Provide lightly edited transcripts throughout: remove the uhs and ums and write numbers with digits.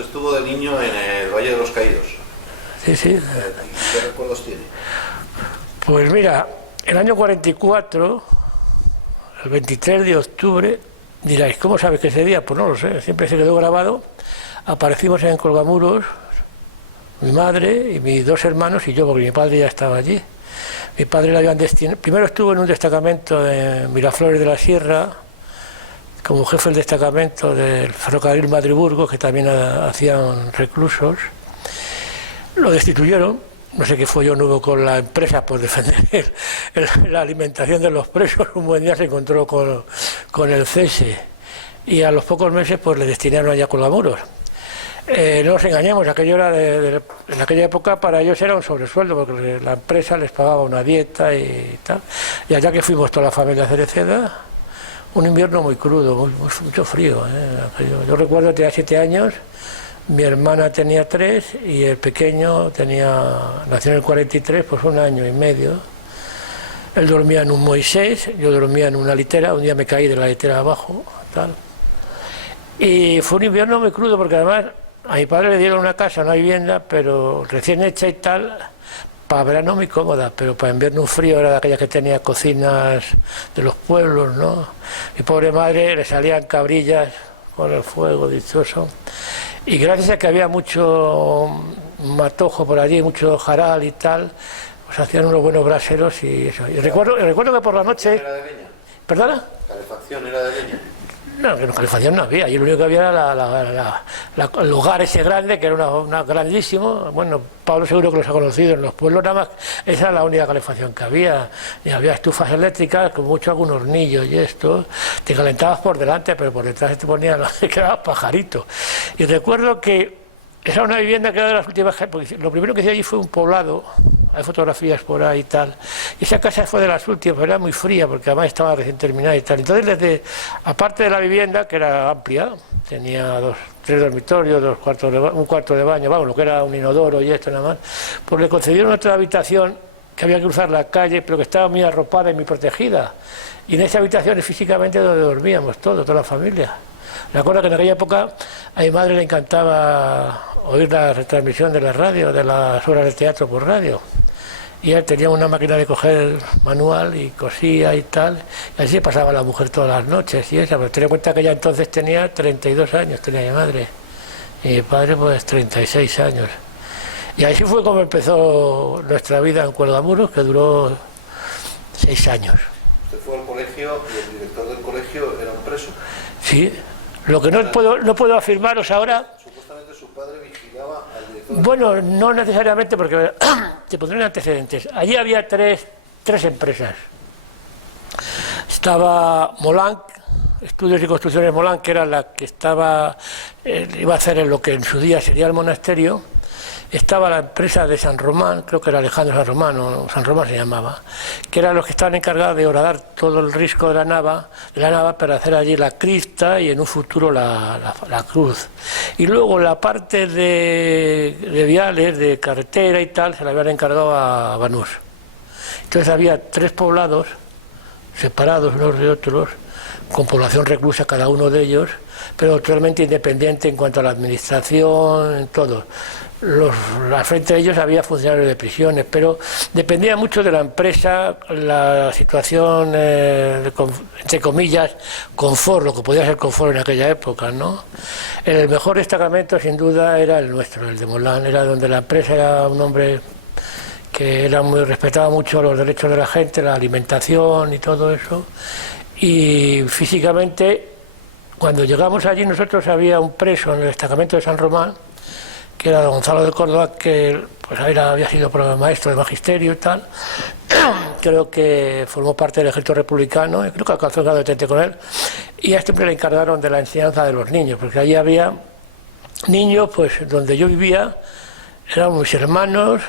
usted estuvo de niño en el Valle de los Caídos. Sí, sí. ¿Qué recuerdos tiene? Pues mira, el año 44, el 23 de octubre, diráis, ¿cómo sabes que ese día? Pues no lo sé, siempre se quedó grabado. Aparecimos en Colgamuros, mi madre y mis dos hermanos y yo, porque mi padre ya estaba allí. Mi padre le habían destinado, primero estuvo en un destacamento en Miraflores de la Sierra, como jefe del destacamento del ferrocarril Madrid-Burgos, que también hacían reclusos. Lo destituyeron, no sé qué fue yo nuevo con la empresa por defender la alimentación de los presos. Un buen día se encontró con el cese y a los pocos meses pues le destinaron allá a Colgamuros. No nos engañemos, aquello era en aquella época para ellos era un sobresueldo, porque la empresa les pagaba una dieta y tal. Y allá que fuimos toda la familia Cereceda, un invierno muy crudo, mucho frío. Yo recuerdo que tenía 7 años, mi hermana tenía 3 y el pequeño nació en el 43, pues 1 año y medio. Él dormía en un Moisés, yo dormía en una litera, un día me caí de la litera abajo, tal. Y fue un invierno muy crudo porque además a mi padre le dieron una casa, una vivienda, pero recién hecha y tal, para verano muy cómoda, pero para invierno un frío, era de aquellas que tenía cocinas de los pueblos, ¿no? Mi pobre madre le salían cabrillas con el fuego dichoso. Y gracias a que había mucho matojo por allí, mucho jaral y tal, pues hacían unos buenos braseros y eso. Y recuerdo que por la noche... ¿Era de leña? ¿Perdona? ¿Calefacción era de leña? No, que calefacción no había, y lo único que había era el hogar ese grande, que era una grandísimo. Bueno, Pablo seguro que los ha conocido, en los pueblos nada más, esa era la única calefacción que había. Y había estufas eléctricas, con mucho algún hornillo y esto, te calentabas por delante, pero por detrás te ponían, quedabas pajarito. Y recuerdo que era una vivienda que era de las últimas, porque lo primero que hice allí fue un poblado, hay fotografías por ahí y tal, y esa casa fue de las últimas, pero era muy fría porque además estaba recién terminada y tal. Entonces, aparte de la vivienda, que era amplia, tenía 3 dormitorios, un cuarto de baño, vamos, lo que era un inodoro y esto nada más, pues le concedieron otra habitación que había que cruzar la calle, pero que estaba muy arropada y muy protegida, y en esa habitación es físicamente donde dormíamos toda la familia. Recuerdo que en aquella época a mi madre le encantaba oír la retransmisión de la radio, de las obras de teatro por radio. Y él tenía una máquina de coger manual y cosía y tal. Y así pasaba la mujer todas las noches y esa. Pero ten en cuenta que ella entonces tenía 32 años, tenía mi madre. Y mi padre pues 36 años. Y así fue como empezó nuestra vida en Colgamuros, que duró 6 años. ¿Usted fue al colegio y el director del colegio era un preso? Sí. Lo que no puedo afirmaros ahora... Supuestamente su padre vigilaba al director. Bueno, no necesariamente, porque te pondré antecedentes. Allí había tres empresas. Estaba Molanc, Estudios y Construcciones Molanc, que era la que iba a hacer en lo que en su día sería el monasterio. Estaba la empresa de San Román, creo que era Alejandro San Román, o San Román se llamaba, que eran los que estaban encargados de horadar todo el risco de la nava para hacer allí la cripta y en un futuro la cruz. Y luego la parte de viales, de carretera y tal, se la habían encargado a Banús. Entonces había 3 poblados separados unos de otros, con población reclusa cada uno de ellos, pero totalmente independiente en cuanto a la administración, en todo. Al frente de ellos había funcionarios de prisiones, pero dependía mucho de la empresa, la situación, entre comillas, confort, lo que podía ser confort en aquella época, ¿no? El mejor destacamento, sin duda, era el nuestro, el de Molán, era donde la empresa era un hombre que respetaba mucho los derechos de la gente, la alimentación y todo eso, y físicamente, cuando llegamos allí, nosotros había un preso en el destacamento de San Román, que era Gonzalo de Córdoba, que pues había sido maestro de magisterio y tal. Creo que formó parte del ejército republicano, y creo que alcanzó el grado de teniente coronel, y a este hombre le encargaron de la enseñanza de los niños, porque allí había niños, pues donde yo vivía, eran mis hermanos,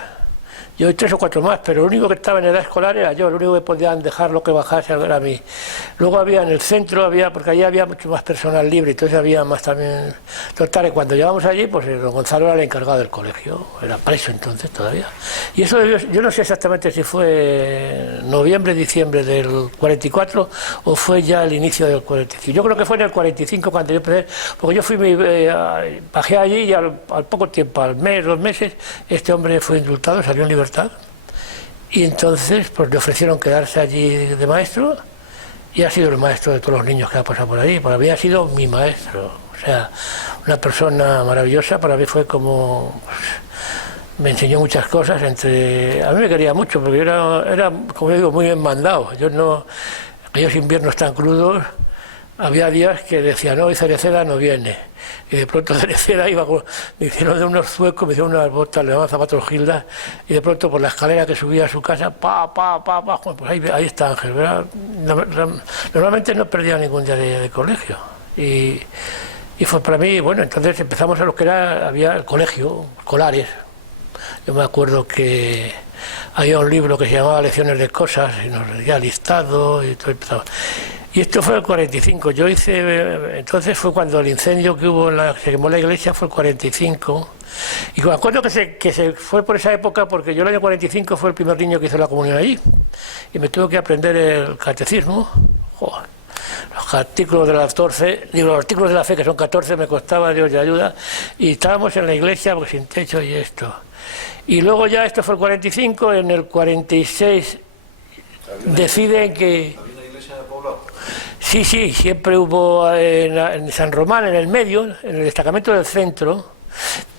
Yo y 3 o 4 más, pero el único que estaba en edad escolar era yo, el único que podían dejar lo que bajase era a mí. Luego había en el centro, porque allí había mucho más personal libre, entonces había más también. Total, y cuando llegamos allí, pues don Gonzalo era el encargado del colegio, era preso entonces todavía. Y eso yo no sé exactamente si fue noviembre, diciembre del 44 o fue ya el inicio del 45. Yo creo que fue en el 45 cuando yo empecé, porque yo bajé allí y al poco tiempo, al mes, 2 meses, este hombre fue indultado, salió en libertad. Y entonces pues le ofrecieron quedarse allí de maestro y ha sido el maestro de todos los niños que ha pasado por ahí. Para mí ha sido mi maestro, o sea, una persona maravillosa. Para mí fue como... me enseñó muchas cosas, a mí me quería mucho porque yo era como digo, muy bien mandado. Yo no, aquellos inviernos tan crudos, había días que decía, no, y Cereceda no viene. Y de pronto Cereceda iba, me hicieron de unos zuecos, me hicieron unas botas, le daban zapatos Gilda, y de pronto por la escalera que subía a su casa, pues ahí está Ángel, ¿verdad? Normalmente no perdía ningún día de colegio. Y fue para mí, bueno, entonces empezamos a lo que había el colegio, escolares. Yo me acuerdo que había un libro que se llamaba Lecciones de Cosas, y nos decía listado, y todo empezaba. Y esto fue el 45, entonces fue cuando el incendio que hubo, se quemó la iglesia, fue el 45. Y me acuerdo que se fue por esa época, porque yo el año 45 fue el primer niño que hizo la comunión allí. Y me tuve que aprender el catecismo. Joder. Los artículos de las 14, los artículos de la fe, que son 14, me costaba Dios de ayuda. Y estábamos en la iglesia, porque sin techo y esto. Y luego ya, esto fue el 45, en el 46 deciden que... ¿Había una iglesia en el poblado? Sí, siempre hubo en San Román, en el medio, en el destacamento del centro.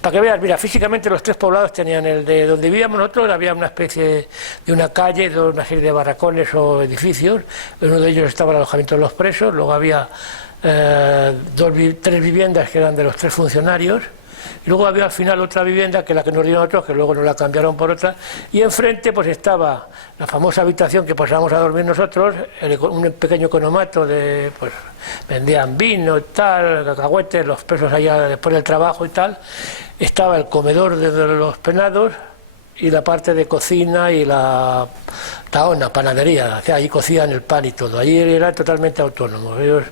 Para que veas, mira, físicamente los 3 poblados tenían el de donde vivíamos nosotros, había una especie de una calle, una serie de barracones o edificios. En uno de ellos estaba el alojamiento de los presos, luego había 3 viviendas que eran de los 3 funcionarios. Y luego había al final otra vivienda, que es la que nos dieron otros, que luego nos la cambiaron por otra, y enfrente pues estaba la famosa habitación que pasábamos a dormir nosotros, un pequeño economato pues vendían vino y tal, cacahuetes, los presos allá después del trabajo y tal. Estaba el comedor de los penados y la parte de cocina y la taona, panadería, o sea, allí cocían el pan y todo. Allí era totalmente autónomo. Ellos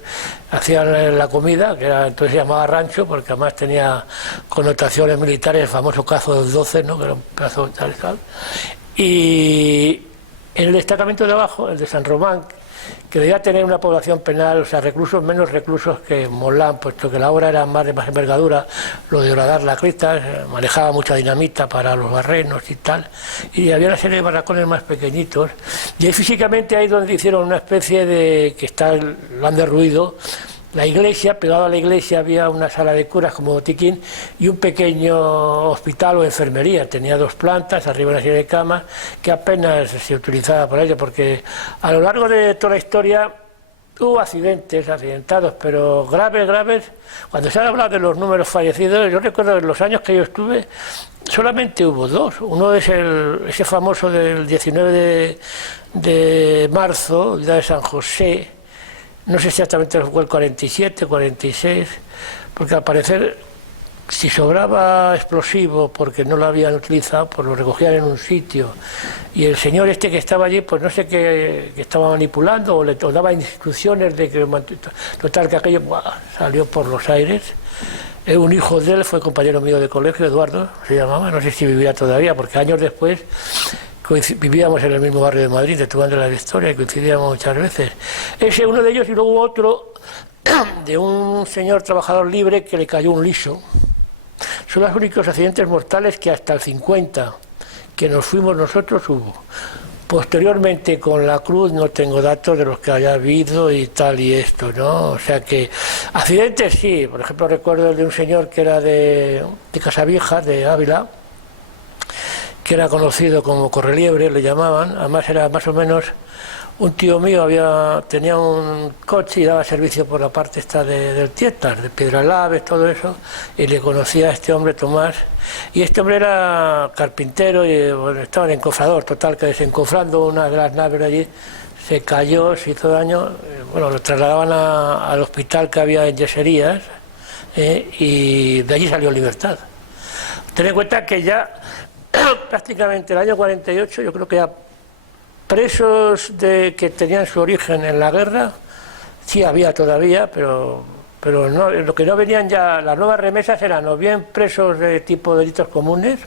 hacían la comida, que entonces se llamaba rancho, porque además tenía connotaciones militares, el famoso cazo del 12, ¿no? Que era un pedazo de tal. Y en el destacamento de abajo, el de San Román, que debía tener una población penal, o sea, reclusos menos reclusos que Molán, puesto que la obra era más de más envergadura, lo de horadar la cripta, manejaba mucha dinamita para los barrenos y tal, y había una serie de barracones más pequeñitos, y ahí físicamente ahí donde hicieron una especie de, lo han derruido, la iglesia, pegado a la iglesia había una sala de curas como botiquín y un pequeño hospital o enfermería. Tenía 2 plantas, arriba una serie de camas, que apenas se utilizaba por ello, porque a lo largo de toda la historia hubo accidentados, pero graves. Cuando se ha hablado de los números fallecidos, yo recuerdo que en los años que yo estuve, solamente hubo 2. Uno es ese famoso del 19 de marzo, Día de San José. No sé exactamente si fue el 47, 46, porque al parecer, si sobraba explosivo porque no lo habían utilizado, pues lo recogían en un sitio. Y el señor este que estaba allí, pues no sé qué estaba manipulando o le daba instrucciones de que... Total, que aquello salió por los aires. Un hijo de él fue compañero mío de colegio, Eduardo se llamaba, no sé si vivía todavía, porque años después... vivíamos en el mismo barrio de Madrid, de Tubán de la Victoria, y coincidíamos muchas veces. Ese uno de ellos, y luego otro de un señor trabajador libre que le cayó un liso. Son los únicos accidentes mortales que hasta el 50, que nos fuimos nosotros, hubo. Posteriormente con la cruz no tengo datos de los que haya habido y tal y esto, ¿no? O sea que accidentes sí, por ejemplo recuerdo el de un señor que era de Casavieja, de Ávila, que era conocido como Correliebre, le llamaban. Además era más o menos un tío mío, tenía un coche y daba servicio por la parte esta del Tietar, de Piedralaves, todo eso, y le conocía a este hombre, Tomás, y este hombre era carpintero y bueno, estaba en encofrador, total, que desencofrando una de las naves allí, se cayó, se hizo daño, bueno, lo trasladaban al hospital que había en Yeserías, y de allí salió en libertad. Ten en cuenta que ya prácticamente el año 48, yo creo que presos que tenían su origen en la guerra, sí había todavía, pero no, lo que no venían ya, las nuevas remesas eran o bien presos de tipo delitos comunes,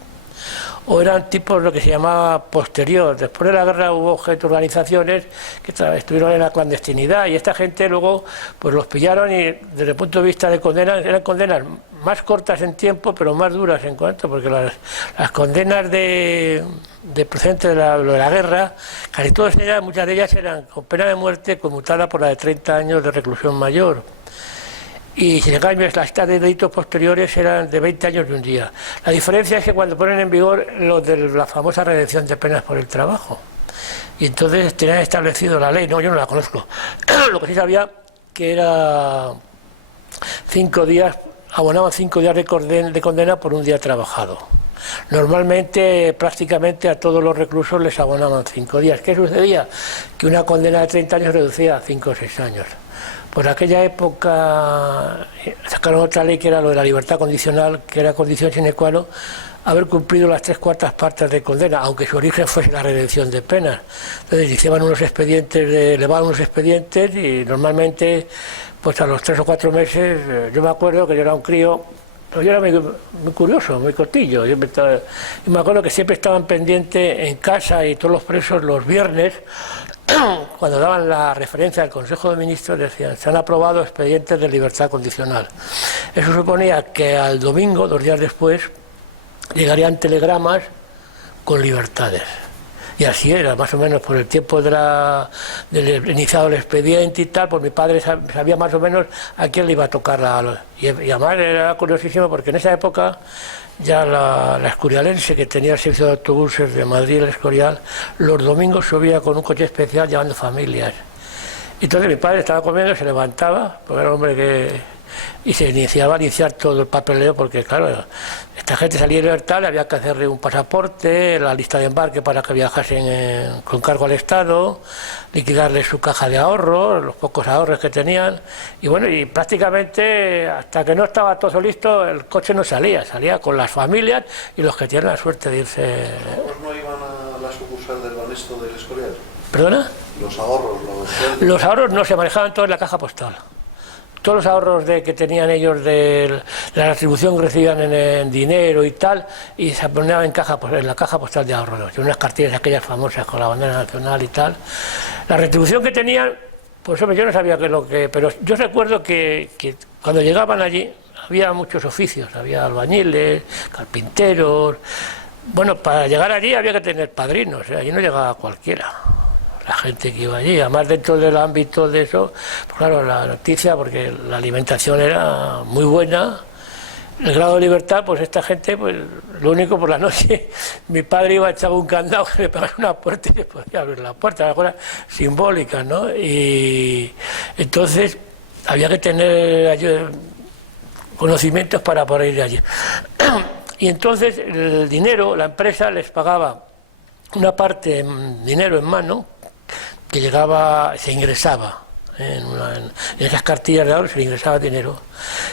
o eran tipos lo que se llamaba posterior. Después de la guerra hubo organizaciones que estuvieron en la clandestinidad y esta gente luego pues los pillaron y desde el punto de vista de condenas eran condenas más cortas en tiempo pero más duras en cuanto, porque las condenas de procedente de la guerra, casi todas ellas, muchas de ellas eran con pena de muerte conmutada por la de 30 años de reclusión mayor. Y sin embargo las tasas de delitos posteriores eran de 20 años y un día. La diferencia es que cuando ponen en vigor lo de la famosa redención de penas por el trabajo, y entonces tenían establecido la ley, no, yo no la conozco, lo que sí sabía que era 5 días, abonaban 5 días de condena por un día trabajado. Normalmente, prácticamente a todos los reclusos les abonaban 5 días. ¿Qué sucedía? Que una condena de 30 años reducía a 5 o 6 años. Por aquella época sacaron otra ley que era lo de la libertad condicional, que era condición sine qua non haber cumplido las 3/4 partes de condena, aunque su origen fuese la redención de penas. Entonces hicieron unos expedientes, elevaban unos expedientes y normalmente pues a los 3 o 4 meses, yo me acuerdo que yo era un crío, pero yo era muy curioso, muy cortillo. Y me acuerdo que siempre estaban pendientes en casa y todos los presos los viernes, cuando daban la referencia al Consejo de Ministros, decían, se han aprobado expedientes de libertad condicional. Eso suponía que al domingo, 2 días después, llegarían telegramas con libertades. Y así era, más o menos por el tiempo del iniciado el expediente y tal, pues mi padre sabía más o menos a quién le iba a tocar y además era curiosísimo porque en esa época ya la Escorialense, que tenía el servicio de autobuses de Madrid, el Escorial, los domingos subía con un coche especial llevando familias. Entonces mi padre estaba comiendo, se levantaba, porque era un hombre y se iniciaba a iniciar todo el papeleo, porque claro, esta gente salía en libertad, le había que hacerle un pasaporte, la lista de embarque para que viajasen con cargo al Estado, liquidarle su caja de ahorros, los pocos ahorros que tenían, y bueno, y prácticamente hasta que no estaba todo listo, el coche no salía con las familias y los que tienen la suerte de irse. ¿Los no iban a la sucursal del Banesto del Escorial? ¿Perdona? Los ahorros, los ahorros no, se manejaban todos en la caja postal. Todos los ahorros que tenían ellos de la retribución que recibían en dinero y tal, y se ponían en la caja postal de ahorros, y unas cartillas aquellas famosas con la bandera nacional y tal. La retribución que tenían, pues hombre, yo no sabía pero yo recuerdo que cuando llegaban allí había muchos oficios, había albañiles, carpinteros. Bueno, para llegar allí había que tener padrinos, allí no llegaba cualquiera. La gente que iba allí, además dentro del ámbito de eso, pues claro, la noticia, porque la alimentación era muy buena, el grado de libertad, pues esta gente, pues lo único por la noche, mi padre iba a echar un candado que le pegaba una puerta y le podía abrir la puerta, una cosa simbólica, ¿no? Y entonces había que tener conocimientos para poder ir allí. Y entonces el dinero, la empresa les pagaba una parte en dinero en mano, que se ingresaba en esas cartillas de ahorro, se le ingresaba dinero.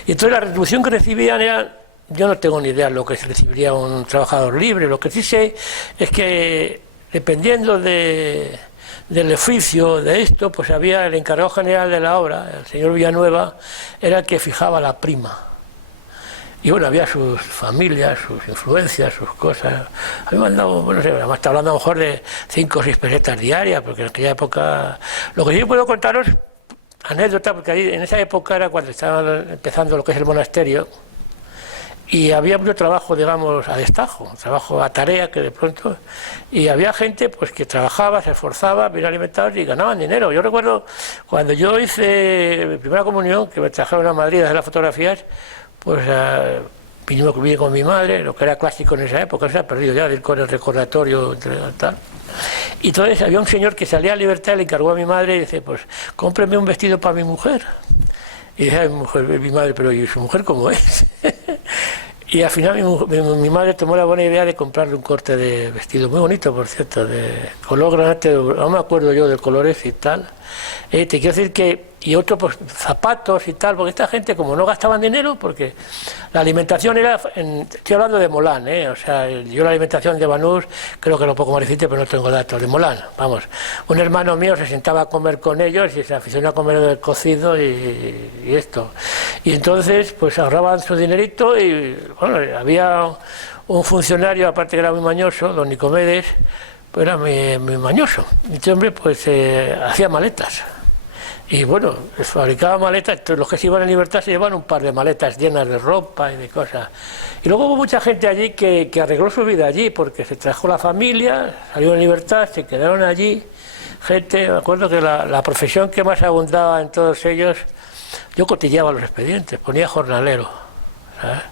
Y entonces la retribución que recibían era, yo no tengo ni idea de lo que se recibiría un trabajador libre, lo que sí sé es que dependiendo del oficio de esto, pues había el encargado general de la obra, el señor Villanueva, era el que fijaba la prima. Y bueno, había sus familias, sus influencias, sus cosas. A mí me han dado, bueno, no sé, además está hablando a lo mejor de 5 o 6 pesetas diarias, porque en aquella época. Lo que sí puedo contaros, anécdota, porque ahí, en esa época era cuando estaba empezando lo que es el monasterio, y había mucho trabajo, digamos, a destajo, trabajo a tarea, que de pronto. Y había gente pues que trabajaba, se esforzaba, bien alimentados y ganaban dinero. Yo recuerdo cuando yo hice mi primera comunión, que me trajeron a Madrid a hacer las fotografías. Pues vinimos con mi madre, lo que era clásico en esa época, se ha perdido ya, con el recordatorio tal. Y entonces había un señor que salía a libertad, le encargó a mi madre y dice, pues cómpreme un vestido para mi mujer. Y dice, mi madre, pero ¿y su mujer cómo es? Y al final mi madre tomó la buena idea de comprarle un corte de vestido, muy bonito por cierto, de color granate, no me acuerdo yo del color ese y tal. Te quiero decir que, y otro pues zapatos y tal, porque esta gente como no gastaban dinero, porque la alimentación era, estoy hablando de Molán, o sea, yo la alimentación de Banús creo que era un poco más reciente, pero no tengo datos, de Molán, vamos, un hermano mío se sentaba a comer con ellos y se aficionó a comer el cocido y esto, y entonces pues ahorraban su dinerito y bueno, había un funcionario, aparte que era muy mañoso, don Nicomedes, pues era muy mañoso, y este hombre pues hacía maletas. Y bueno, fabricaba maletas, entonces los que se iban a Libertad se llevaban un par de maletas llenas de ropa y de cosas. Y luego hubo mucha gente allí que arregló su vida allí, porque se trajo la familia, salieron en Libertad, se quedaron allí. Gente, me acuerdo que la profesión que más abundaba en todos ellos, yo cotilleaba los expedientes, ponía jornalero, ¿sabes?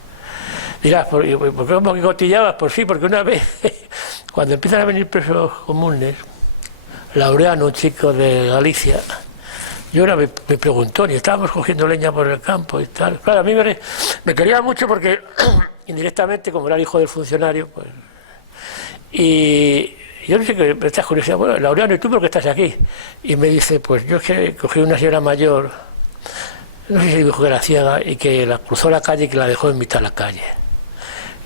Dirás, ¿por qué cotillabas? Pues sí, porque una vez, cuando empiezan a venir presos comunes, Laureano, un chico de Galicia, yo ahora me preguntó, y estábamos cogiendo leña por el campo y tal. Claro, a mí me quería mucho porque indirectamente, como era el hijo del funcionario, pues... Y yo no sé qué, me estás curiosidad, bueno, Laureano, ¿y tú por qué estás aquí? Y me dice, pues yo es que cogí una señora mayor, no sé si dijo que era ciega, y que la cruzó la calle y que la dejó en mitad de la calle.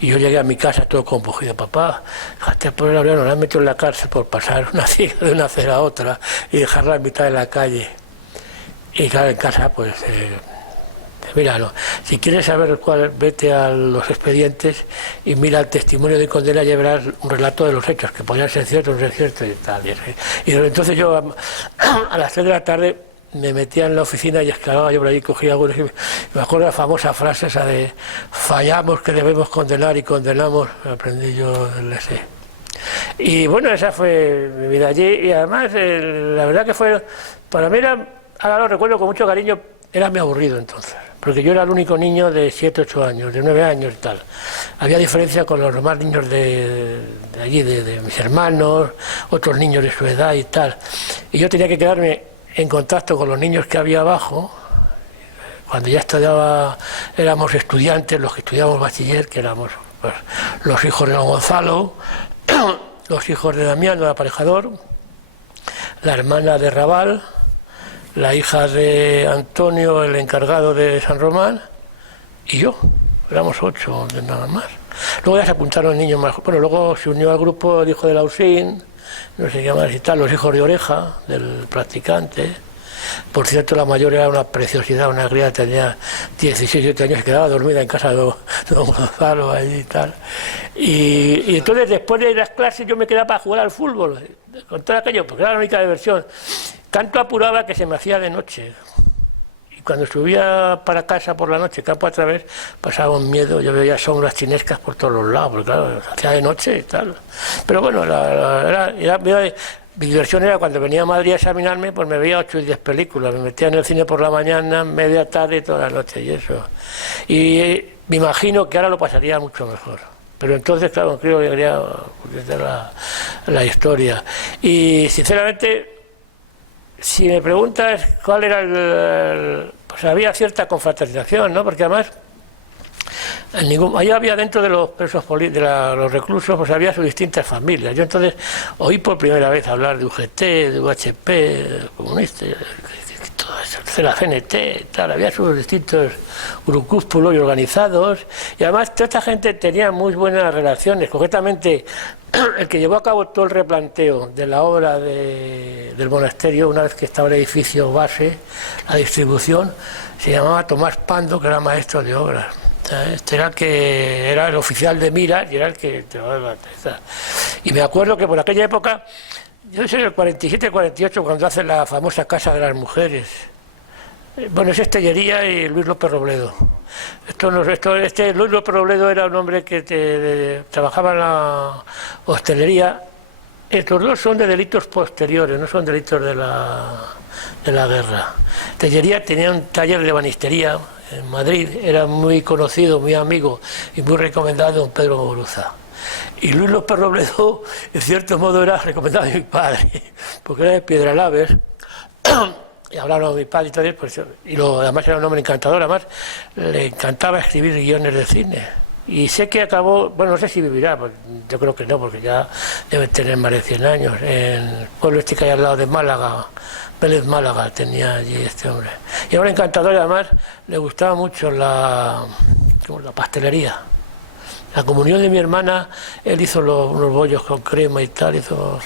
Y yo llegué a mi casa todo compungido, papá, fíjate, por Laureano, la han metido en la cárcel por pasar una ciega de una acera a otra y dejarla en mitad de la calle. Y claro, en casa, pues, mira, no. Si quieres saber cuál, vete a los expedientes y mira el testimonio de condena y verás un relato de los hechos, que podían ser ciertos, no ser ciertos y tal. Y entonces yo a las 3 de la tarde me metía en la oficina y escalaba yo por ahí, cogía algunos y me acuerdo de la famosa frase esa de fallamos que debemos condenar y condenamos, me aprendí yo del ese. Y bueno, esa fue mi vida allí y además la verdad que fue, para mí era... Ahora lo recuerdo con mucho cariño, era muy aburrido entonces, porque yo era el único niño de 7, 8 años, de 9 años y tal. Había diferencia con los demás niños de allí, de mis hermanos, otros niños de su edad y tal. Y yo tenía que quedarme en contacto con los niños que había abajo, cuando ya éramos estudiantes, los que estudiábamos bachiller, que éramos pues, los hijos de don Gonzalo, los hijos de Damián, el aparejador, la hermana de Raval, la hija de Antonio, el encargado de San Román, y yo. Éramos 8, nada más. Luego ya se apuntaron niños más. Bueno, luego se unió al grupo el hijo de Lausín, no sé qué más y tal, los hijos de Oreja, del practicante. Por cierto, la mayor era una preciosidad, una cría, tenía 16, 17 años, se quedaba dormida en casa de don Gonzalo allí y tal. Y entonces, después de las clases, yo me quedaba para jugar al fútbol, con todo aquello, porque era la única diversión. Tanto apuraba que se me hacía de noche. Y cuando subía para casa por la noche, campo a través, pasaba un miedo. Yo veía sombras chinescas por todos los lados, porque claro, se hacía de noche y tal. Pero bueno, mi diversión era cuando venía a Madrid a examinarme, pues me veía 8 y 10 películas. Me metía en el cine por la mañana, media tarde y toda la noche y eso. Y me imagino que ahora lo pasaría mucho mejor. Pero entonces, claro, creo que quería la historia. Y sinceramente... Si me preguntas cuál era pues había cierta confraternización, ¿no? Porque además, allá había dentro de los presos de los reclusos, pues había sus distintas familias. Yo entonces oí por primera vez hablar de UGT, de UHP, de comunistas, todo eso, de la CNT, tal. Había sus distintos grupúsculos y organizados. Y además toda esta gente tenía muy buenas relaciones, concretamente... El que llevó a cabo todo el replanteo de la obra del monasterio, una vez que estaba el edificio base, la distribución, se llamaba Tomás Pando, que era maestro de obras. Este era el oficial de miras y era el que... Y me acuerdo que por aquella época, yo soy el 47-48, cuando hacen la famosa Casa de las Mujeres. Bueno, es Estellería y Luis López Robledo. Luis López Robledo era un hombre que trabajaba en la hostelería. Estos dos son de delitos posteriores, no son delitos de la guerra. Estellería tenía un taller de ebanistería en Madrid, era muy conocido, muy amigo y muy recomendado de don Pedro Moruza. Y Luis López Robledo, en cierto modo, era recomendado de mi padre, porque era de Piedralaves. Y hablaron de mi padre y todo eso, pues, además era un hombre encantador, además le encantaba escribir guiones de cine. Y sé que acabó, bueno, no sé si vivirá, pues yo creo que no, porque ya debe tener más de 100 años, en el pueblo este que hay al lado de Málaga, Vélez Málaga, tenía allí este hombre. Y era un encantador y además le gustaba mucho la pastelería. La comunión de mi hermana, él hizo unos bollos con crema y tal, hizo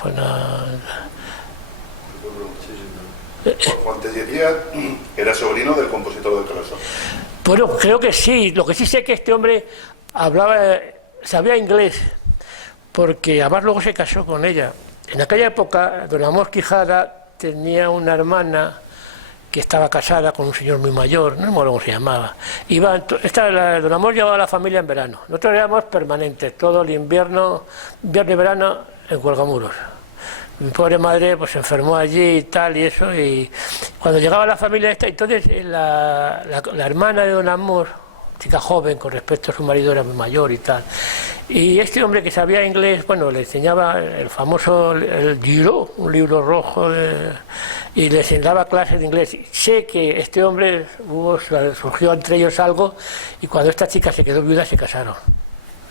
Juan Tellería era sobrino del compositor del corazón. Bueno, creo que sí. Lo que sí sé es que este hombre sabía inglés, porque además luego se casó con ella. En aquella época, don Amor Quijada tenía una hermana que estaba casada con un señor muy mayor, no me acuerdo cómo se llamaba. Don Amor llevaba a la familia en verano. Nosotros éramos permanentes, todo el invierno y verano en Cuelgamuros. Mi pobre madre pues se enfermó allí y tal y eso, y cuando llegaba la familia esta, entonces la hermana de don Amor, chica joven con respecto a su marido, era muy mayor y tal, y este hombre que sabía inglés, bueno, le enseñaba el famoso el Giro, un libro rojo, y le enseñaba clases de inglés. Sé que este hombre surgió entre ellos algo, y cuando esta chica se quedó viuda se casaron.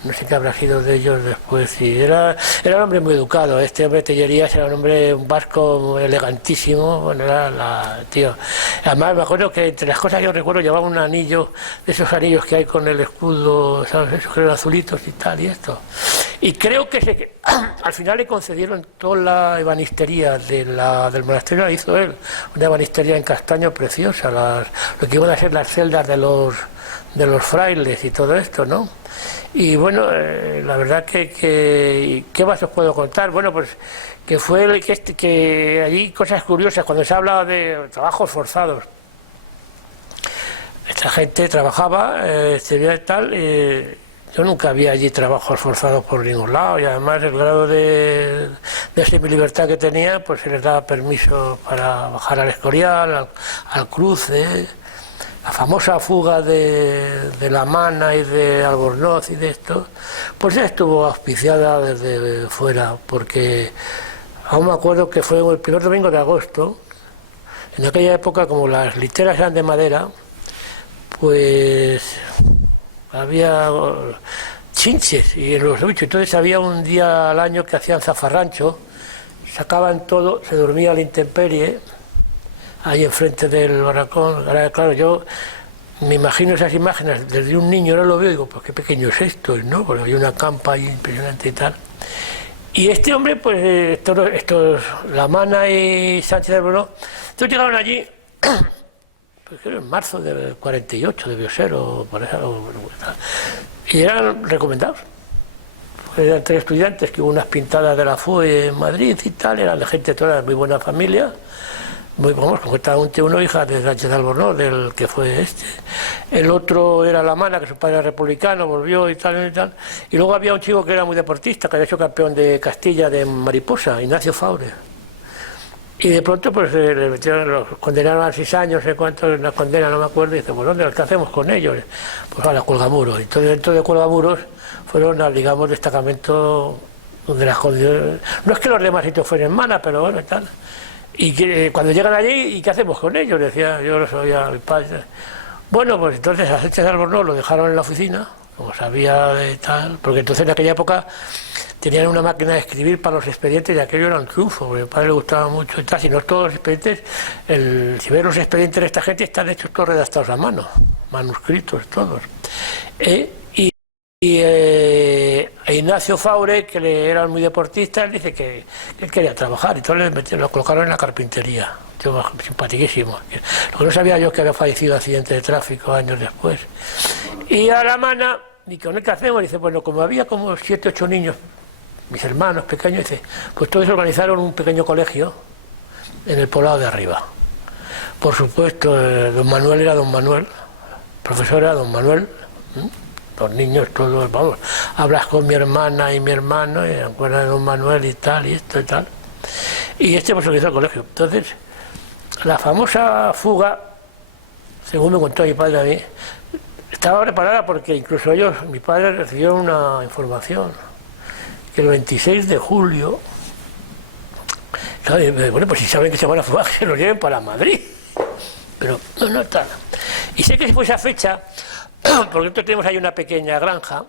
No sé qué habrá sido de ellos después. Sí, era un hombre muy educado. Este hombre Tellerías era un vasco elegantísimo. Bueno, tío. Además, me acuerdo que entre las cosas yo recuerdo llevaba un anillo, de esos anillos que hay con el escudo, ¿sabes? Esos que eran azulitos y tal, y esto. Y creo que al final le concedieron toda la ebanistería del monasterio, la hizo él. Una ebanistería en castaño preciosa, lo que iban a ser las celdas de los frailes y todo esto, ¿no? Y bueno, la verdad que ¿qué más os puedo contar? Bueno, pues que fue que allí cosas curiosas, cuando se ha hablado de trabajos forzados. Esta gente trabajaba, tal, yo nunca había allí trabajos forzados por ningún lado, y además el grado de semilibertad que tenía, pues se les daba permiso para bajar al Escorial, al cruce. La famosa fuga de La Mana y de Albornoz y de esto, pues ya estuvo auspiciada desde fuera, porque aún me acuerdo que fue el primer domingo de agosto. En aquella época, como las literas eran de madera, pues había chinches y en los bichos. Entonces había un día al año que hacían zafarrancho, sacaban todo, se dormía a la intemperie, ahí enfrente del barracón. Ahora, claro, yo me imagino esas imágenes desde un niño, ahora lo veo y digo, pues qué pequeño es esto, ¿no? Porque hay una campa ahí impresionante y tal. Y este hombre, pues estos La Mana y Sánchez del Bruno, entonces llegaron allí, pues creo en marzo del 48 debió ser, o por eso, y eran recomendados. Eran 3 estudiantes, que hubo unas pintadas de la FUE en Madrid y tal, eran de gente toda de muy buena familia. Concretamente uno hija de Sánchez de Albornoz, del que fue este. El otro era La Mana, que su padre era republicano, volvió y tal, y tal. Y luego había un chico que era muy deportista, que había hecho campeón de Castilla de mariposa, Ignacio Faure. Y de pronto pues le metieron, los condenaron a 6 años, no sé cuántos, una condena, no me acuerdo, y dice, pues ¿qué hacemos con ellos? Pues a la Cuelgamuros. Entonces dentro de Cuelgamuros fueron al, digamos, destacamento donde las condiciones... No es que los demás sitios fueran malas, pero bueno, y tal. Y que, cuando llegan allí, ¿y qué hacemos con ellos? Decía, yo lo sabía mi padre. Bueno, pues entonces a Sánchez de Albornoz lo dejaron en la oficina, como sabía de tal, porque entonces en aquella época tenían una máquina de escribir para los expedientes y aquello era un triunfo, porque a mi padre le gustaba mucho y tal. Si no todos los expedientes, si ves los expedientes de esta gente, están hechos todos redactados a mano, manuscritos todos. Y Ignacio Faure, que era muy deportista, dice que él quería trabajar, y entonces lo colocaron en la carpintería. Yo, simpaticísimo. Lo que no sabía yo, que había fallecido en accidente de tráfico años después. Y a La Mana, ¿y con él qué hacemos? Dice, bueno, como había como 7, 8 niños, mis hermanos pequeños, dice, pues todos organizaron un pequeño colegio en el poblado de arriba. Por supuesto, don Manuel era don Manuel, profesor era don Manuel. Los niños todos, vamos, hablas con mi hermana y mi hermano, y me acuerdo de don Manuel y tal, y esto y tal. Y este pues organizó el colegio. Entonces, la famosa fuga, según me contó mi padre a mí, estaba preparada porque incluso ellos, mi padre recibió una información, que el 26 de julio, ¿sabes? Bueno, pues si saben que se van a fugar, que se lo lleven para Madrid. Pero no está. Y sé que fue esa fecha, porque nosotros tenemos ahí una pequeña granja,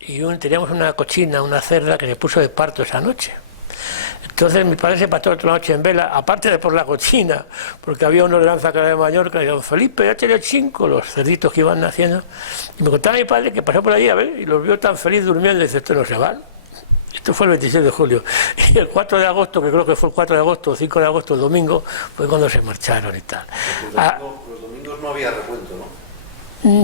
y teníamos una cochina, una cerda que se puso de parto esa noche. Entonces mi padre se pasó otra noche en vela, aparte de por la cochina, porque había unos de Lanzacara de Mallorca, y don Felipe, ya tenía 5 los cerditos que iban naciendo, y me contaba mi padre que pasó por allí a ver, y los vio tan feliz durmiendo, y dice, esto no se van. Esto fue el 26 de julio, y el 4 de agosto, que creo que fue el 4 de agosto o 5 de agosto, el domingo, fue cuando se marcharon y tal. Los domingos no había recuento, ¿no?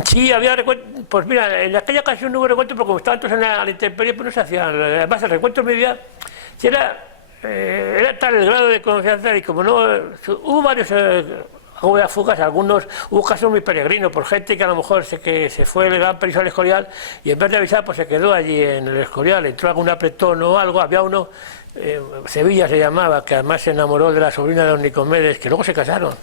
Sí, había recuento. Pues mira, en aquella ocasión no hubo recuento porque como estaban todos en la intemperie, pues no se hacían. Además, el recuento en mi vida era tal el grado de confianza y como no. Hubo varios fugas, hubo casos muy peregrinos por gente que a lo mejor que se fue, le daban permiso al Escorial y en vez de avisar, pues se quedó allí en el Escorial, entró algún apretón o algo. Había uno, Sevilla se llamaba, que además se enamoró de la sobrina de don Nicomedes, que luego se casaron.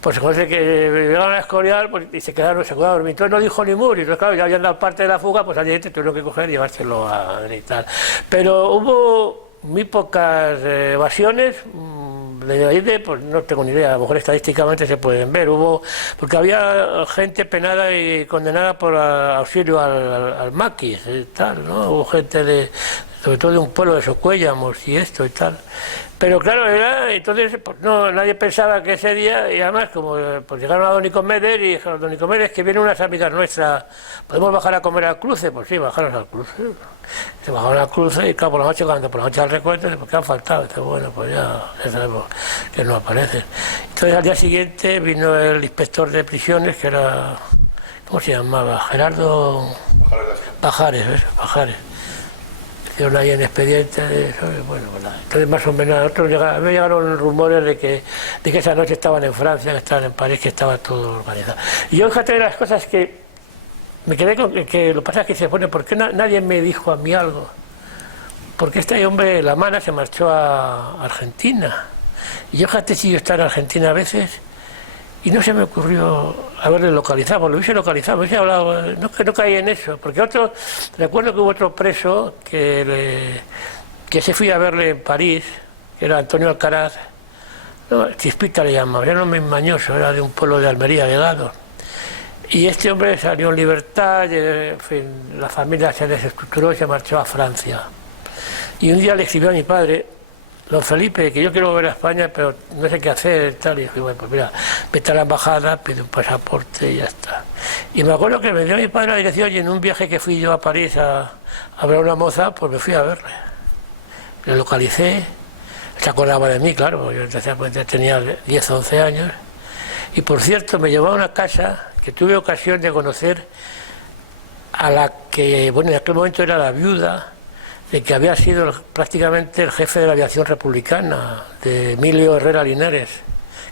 Pues se conoce que llegaron a Escorial pues, y se quedaron a dormir. Entonces no dijo ni mur, y entonces, claro, ya habían dado parte de la fuga, pues al día siguiente tuvieron que coger y llevárselo a gritar. Pero hubo muy pocas evasiones, de ahí pues no tengo ni idea, a lo mejor estadísticamente se pueden ver. Porque había gente penada y condenada por auxilio al maquis y tal, ¿no? Hubo gente sobre todo de un pueblo de Socuéllamos y esto y tal. Pero claro, entonces pues no, nadie pensaba que ese día, y además como pues llegaron a don Nicomedes y dijeron, don Nicomedes, que vienen unas amigas nuestras, ¿podemos bajar a comer al cruce? Pues sí, bajaron al cruce. Se bajaron al cruce y claro, por la noche, cuando por la noche al recuento, porque han faltado. Entonces, bueno, pues ya sabemos que no aparecen. Entonces al día siguiente vino el inspector de prisiones, que era, ¿cómo se llamaba? Gerardo Pajares, ¿ves? Pajares. Hicieron ahí en expediente, bueno, entonces más o menos a nosotros me llegaron rumores de que esa noche estaban en Francia, que estaban en París, que estaba todo organizado. Y yo, fíjate de las cosas que me quedé con que lo que pasa es que se pone, ¿por qué nadie me dijo a mí algo? Porque este hombre, La Mana, se marchó a Argentina. Y yo, fíjate, si yo estaba en Argentina a veces, y no se me ocurrió haberle localizado, lo hubiese localizado, me hubiese hablado, no caí en eso, porque recuerdo que hubo otro preso que se fui a verle en París, que era Antonio Alcaraz, no, Chispita le llamaba, era un hombre mañoso, era de un pueblo de Almería, de Gado. Y este hombre salió en libertad, en fin, la familia se desestructuró y se marchó a Francia. Y un día le escribió a mi padre, don Felipe, que yo quiero volver a España, pero no sé qué hacer, tal. Y dije, bueno, pues mira, vete a la embajada, pide un pasaporte y ya está. Y me acuerdo que me dio mi padre la dirección y en un viaje que fui yo a París a ver a una moza, pues me fui a verle. Le localicé, se acordaba de mí, claro, yo tenía 10 o 11 años. Y por cierto, me llevó a una casa que tuve ocasión de conocer a la que, bueno, en aquel momento era la viuda de que había sido prácticamente el jefe de la aviación republicana, de Emilio Herrera Linares,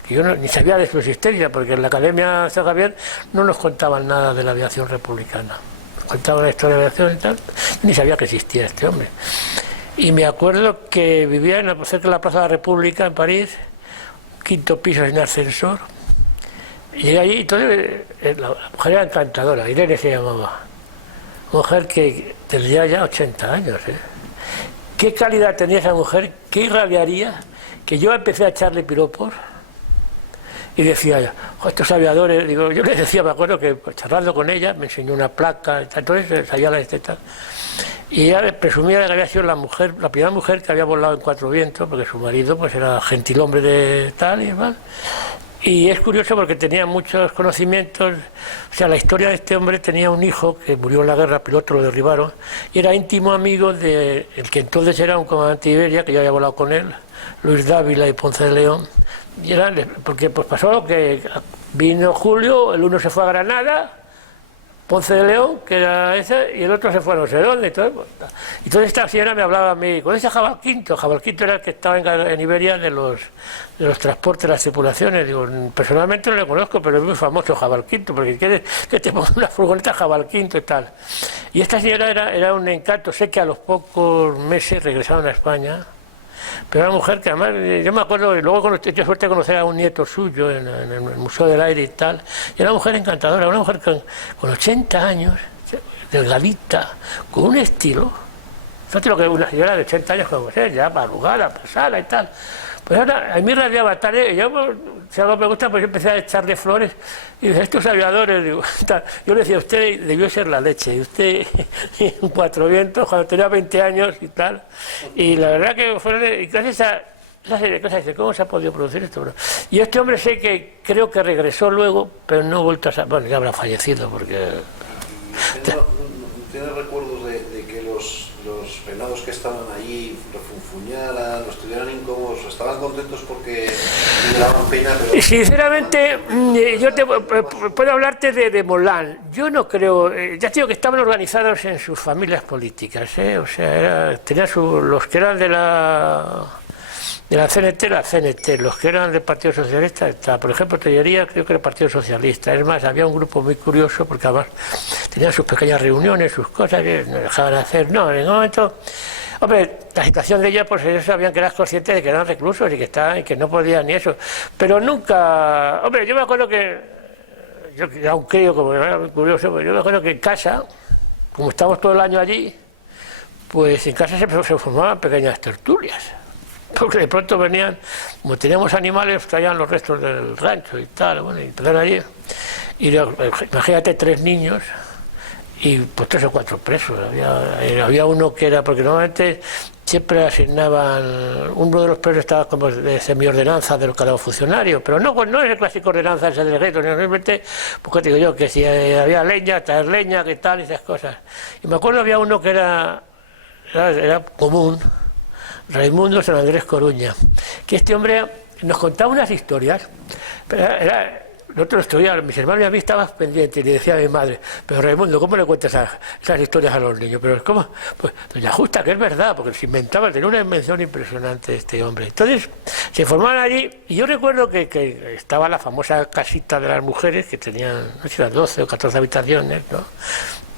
que yo ni sabía de su existencia, porque en la Academia San Javier no nos contaban nada de la aviación republicana. Nos contaban la historia de la aviación y tal, ni sabía que existía este hombre. Y me acuerdo que vivía cerca de la Plaza de la República, en París, 5º piso sin ascensor. Y llegué allí y la mujer era encantadora, Irene se llamaba. Mujer que tendría ya 80 años, ¿eh? ¿Qué calidad tenía esa mujer? ¿Qué irradiaría? Que yo empecé a echarle piropos y decía, estos aviadores, digo, yo le decía, me acuerdo que pues, charlando con ella, me enseñó una placa, entonces sabía la tal. Y ella presumía de que había sido la primera mujer que había volado en 4 vientos, porque su marido pues era gentilhombre de tal y demás. Y es curioso porque tenía muchos conocimientos, o sea, la historia de este hombre tenía un hijo que murió en la guerra, piloto, lo derribaron, y era íntimo amigo del que entonces era un comandante de Iberia, que yo había volado con él, Luis Dávila y Ponce de León, y porque pues pasó lo que vino Julio, el uno se fue a Granada, Ponce de León, que era ese, y el otro se fue a no sé dónde. Entonces esta señora me hablaba a mí, con ese Jabalquinto era el que estaba en Iberia de los transportes, las tripulaciones. Digo, personalmente no le conozco, pero es muy famoso Jabalquinto, porque que te ponga una furgoneta Jabalquinto y tal. Y esta señora era un encanto, sé que a los pocos meses regresaron a España, pero era una mujer que además, yo me acuerdo, y luego tuve suerte de conocer a un nieto suyo en el Museo del Aire y tal, y era una mujer encantadora, una mujer con 80 años, delgadita, con un estilo, fíjate lo que una señora de 80 años como ser, ya arrugada, pesada y tal, Pues ahora, a mí radiaba tal, yo, si algo me gusta, pues yo empecé a echarle flores, y dice, estos aviadores, digo, tal. Yo le decía, usted debió ser la leche, y usted, un Cuatro Vientos, cuando tenía 20 años y tal, y la verdad que fueron, y gracias a esa serie de cosas, dice, ¿cómo se ha podido producir esto, bro? Y este hombre sé que creo que regresó luego, pero no ha vuelto a bueno, ya habrá fallecido, porque... ¿Tiene recuerdos de que los penados que estaban allí refunfuñaran, los tuvieran incómodos, estaban contentos porque le daban pena? Pero... Sinceramente, yo puedo hablarte de Molán. Yo no creo, ya te digo que estaban organizados en sus familias políticas, o sea, tenían los que eran de la CNT, los que eran del Partido Socialista, por ejemplo, Tellería creo que era el Partido Socialista. Es más, había un grupo muy curioso porque además tenían sus pequeñas reuniones, sus cosas que no dejaban hacer. No, en un momento, hombre, la situación de ellos, pues ellos sabían que eran conscientes de que eran reclusos y que no podían ni eso. Pero nunca, hombre, yo me acuerdo que, yo era un crío, como era muy curioso, pero yo me acuerdo que en casa, como estábamos todo el año allí, pues en casa se formaban pequeñas tertulias. Porque de pronto venían, como teníamos animales, traían los restos del rancho y tal, bueno, y empezaron allí. Y imagínate 3 niños y pues 3 o 4 presos. Había uno que era, porque normalmente siempre asignaban, uno de los presos estaba como de semiordenanza de los cada funcionario, pero no es el clásico ordenanza ese del gueto, simplemente, porque te digo yo, que si había leña, traer leña, que tal, y esas cosas. Y me acuerdo había uno que era común, Raimundo San Andrés Coruña, que este hombre nos contaba unas historias, pero nosotros estudiábamos, mis hermanos y a mí estábamos pendientes, y le decía a mi madre, pero Raimundo, ¿cómo le cuentas esas historias a los niños? Pero ¿cómo? Pues doña Justa, que es verdad, porque se inventaba, tenía una invención impresionante este hombre. Entonces, se formaban allí, y yo recuerdo que estaba la famosa casita de las mujeres, que tenían, no sé si eran 12 o 14 habitaciones, ¿no?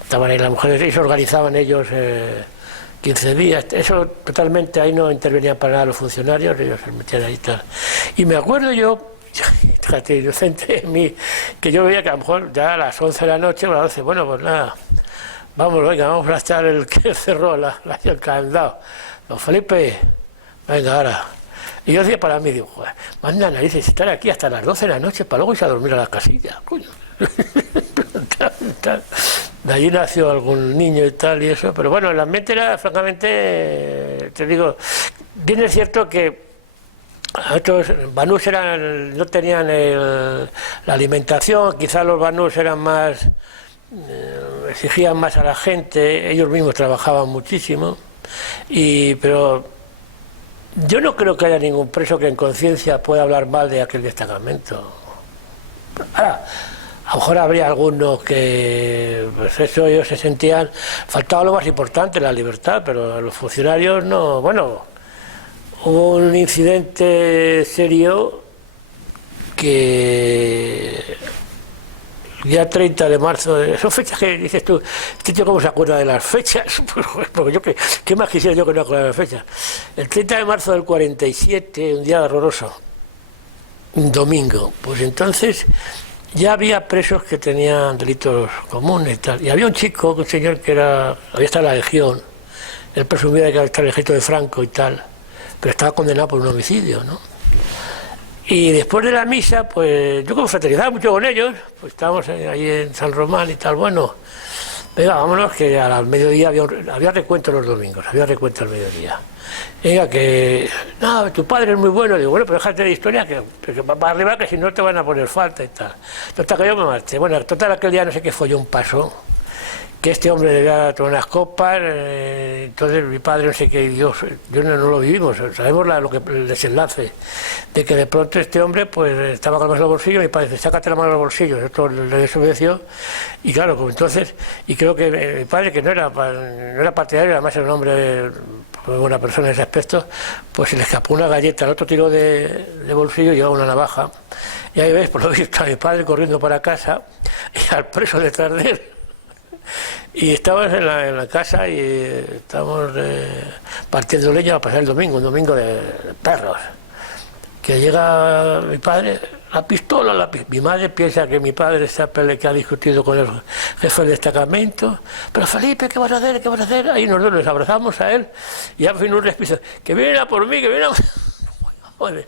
Estaban ahí las mujeres, y se organizaban ellos 15 días, eso totalmente, ahí no intervenían para nada los funcionarios, ellos se metían ahí y tal. Y me acuerdo yo, fíjate, inocente en mí, que yo veía que a lo mejor ya a las 11 de la noche o a las 12, bueno, pues nada, vamos a echar el cerró, el candado. Don Felipe, venga, ahora. Y yo decía para mí, digo, joder, manda narices estar aquí hasta las 12 de la noche para luego irse a dormir a la casilla, coño. De allí nació algún niño y tal y eso, pero bueno, el ambiente era francamente, te digo, bien es cierto que estos banús no tenían la alimentación, quizás los banús eran más, exigían más a la gente, ellos mismos trabajaban muchísimo, pero yo no creo que haya ningún preso que en conciencia pueda hablar mal de aquel destacamento. Ahora, a lo mejor habría algunos que, pues eso, ellos se sentían, faltaba lo más importante, la libertad, pero a los funcionarios no. Bueno, hubo un incidente serio que el día 30 de marzo, son fechas que dices tú, este tío cómo se acuerda de las fechas, porque yo qué más quisiera yo que no acuerda de las fechas. El 30 de marzo del 47, un día horroroso, un domingo, pues entonces ya había presos que tenían delitos comunes y tal. Y había un chico, un señor que había estado en la Legión, él presumía que había estado en el ejército de Franco y tal, pero estaba condenado por un homicidio, ¿no? Y después de la misa, pues yo confraternizaba mucho con ellos, pues estábamos ahí en San Román y tal, bueno, venga, vámonos, que al mediodía había recuento los domingos, había recuento al mediodía. Venga, que no, tu padre es muy bueno. Digo, bueno, pero déjate de historia, que va para arriba, que si no te van a poner falta y tal. Total, que yo me marché. Bueno, total, aquel día no sé qué folló un paso, que este hombre debía tomar unas copas, entonces mi padre no sé qué, yo no lo vivimos, sabemos el desenlace, de que de pronto este hombre pues estaba con las manos en los bolsillos, mi padre dice, sácate la mano de los bolsillos, esto le desobedeció, y claro, pues entonces, y creo que mi padre, que no era partidario, además era un hombre, muy buena persona en ese aspecto, pues se le escapó una galleta, el otro tiró de bolsillo y llevaba una navaja, y ahí ves, por lo visto, a mi padre corriendo para casa, y al preso detrás de él. Y estábamos en la casa y estábamos partiendo leña para pasar el domingo, un domingo de perros. Que llega mi padre, la pistola, mi madre piensa que mi padre que ha discutido con el jefe del destacamento, pero Felipe, ¿qué vas a hacer? ¿Qué vas a hacer? Ahí nosotros nos abrazamos a él y ya vino un respiso, que vienen a por mí, que vienen a... Joder,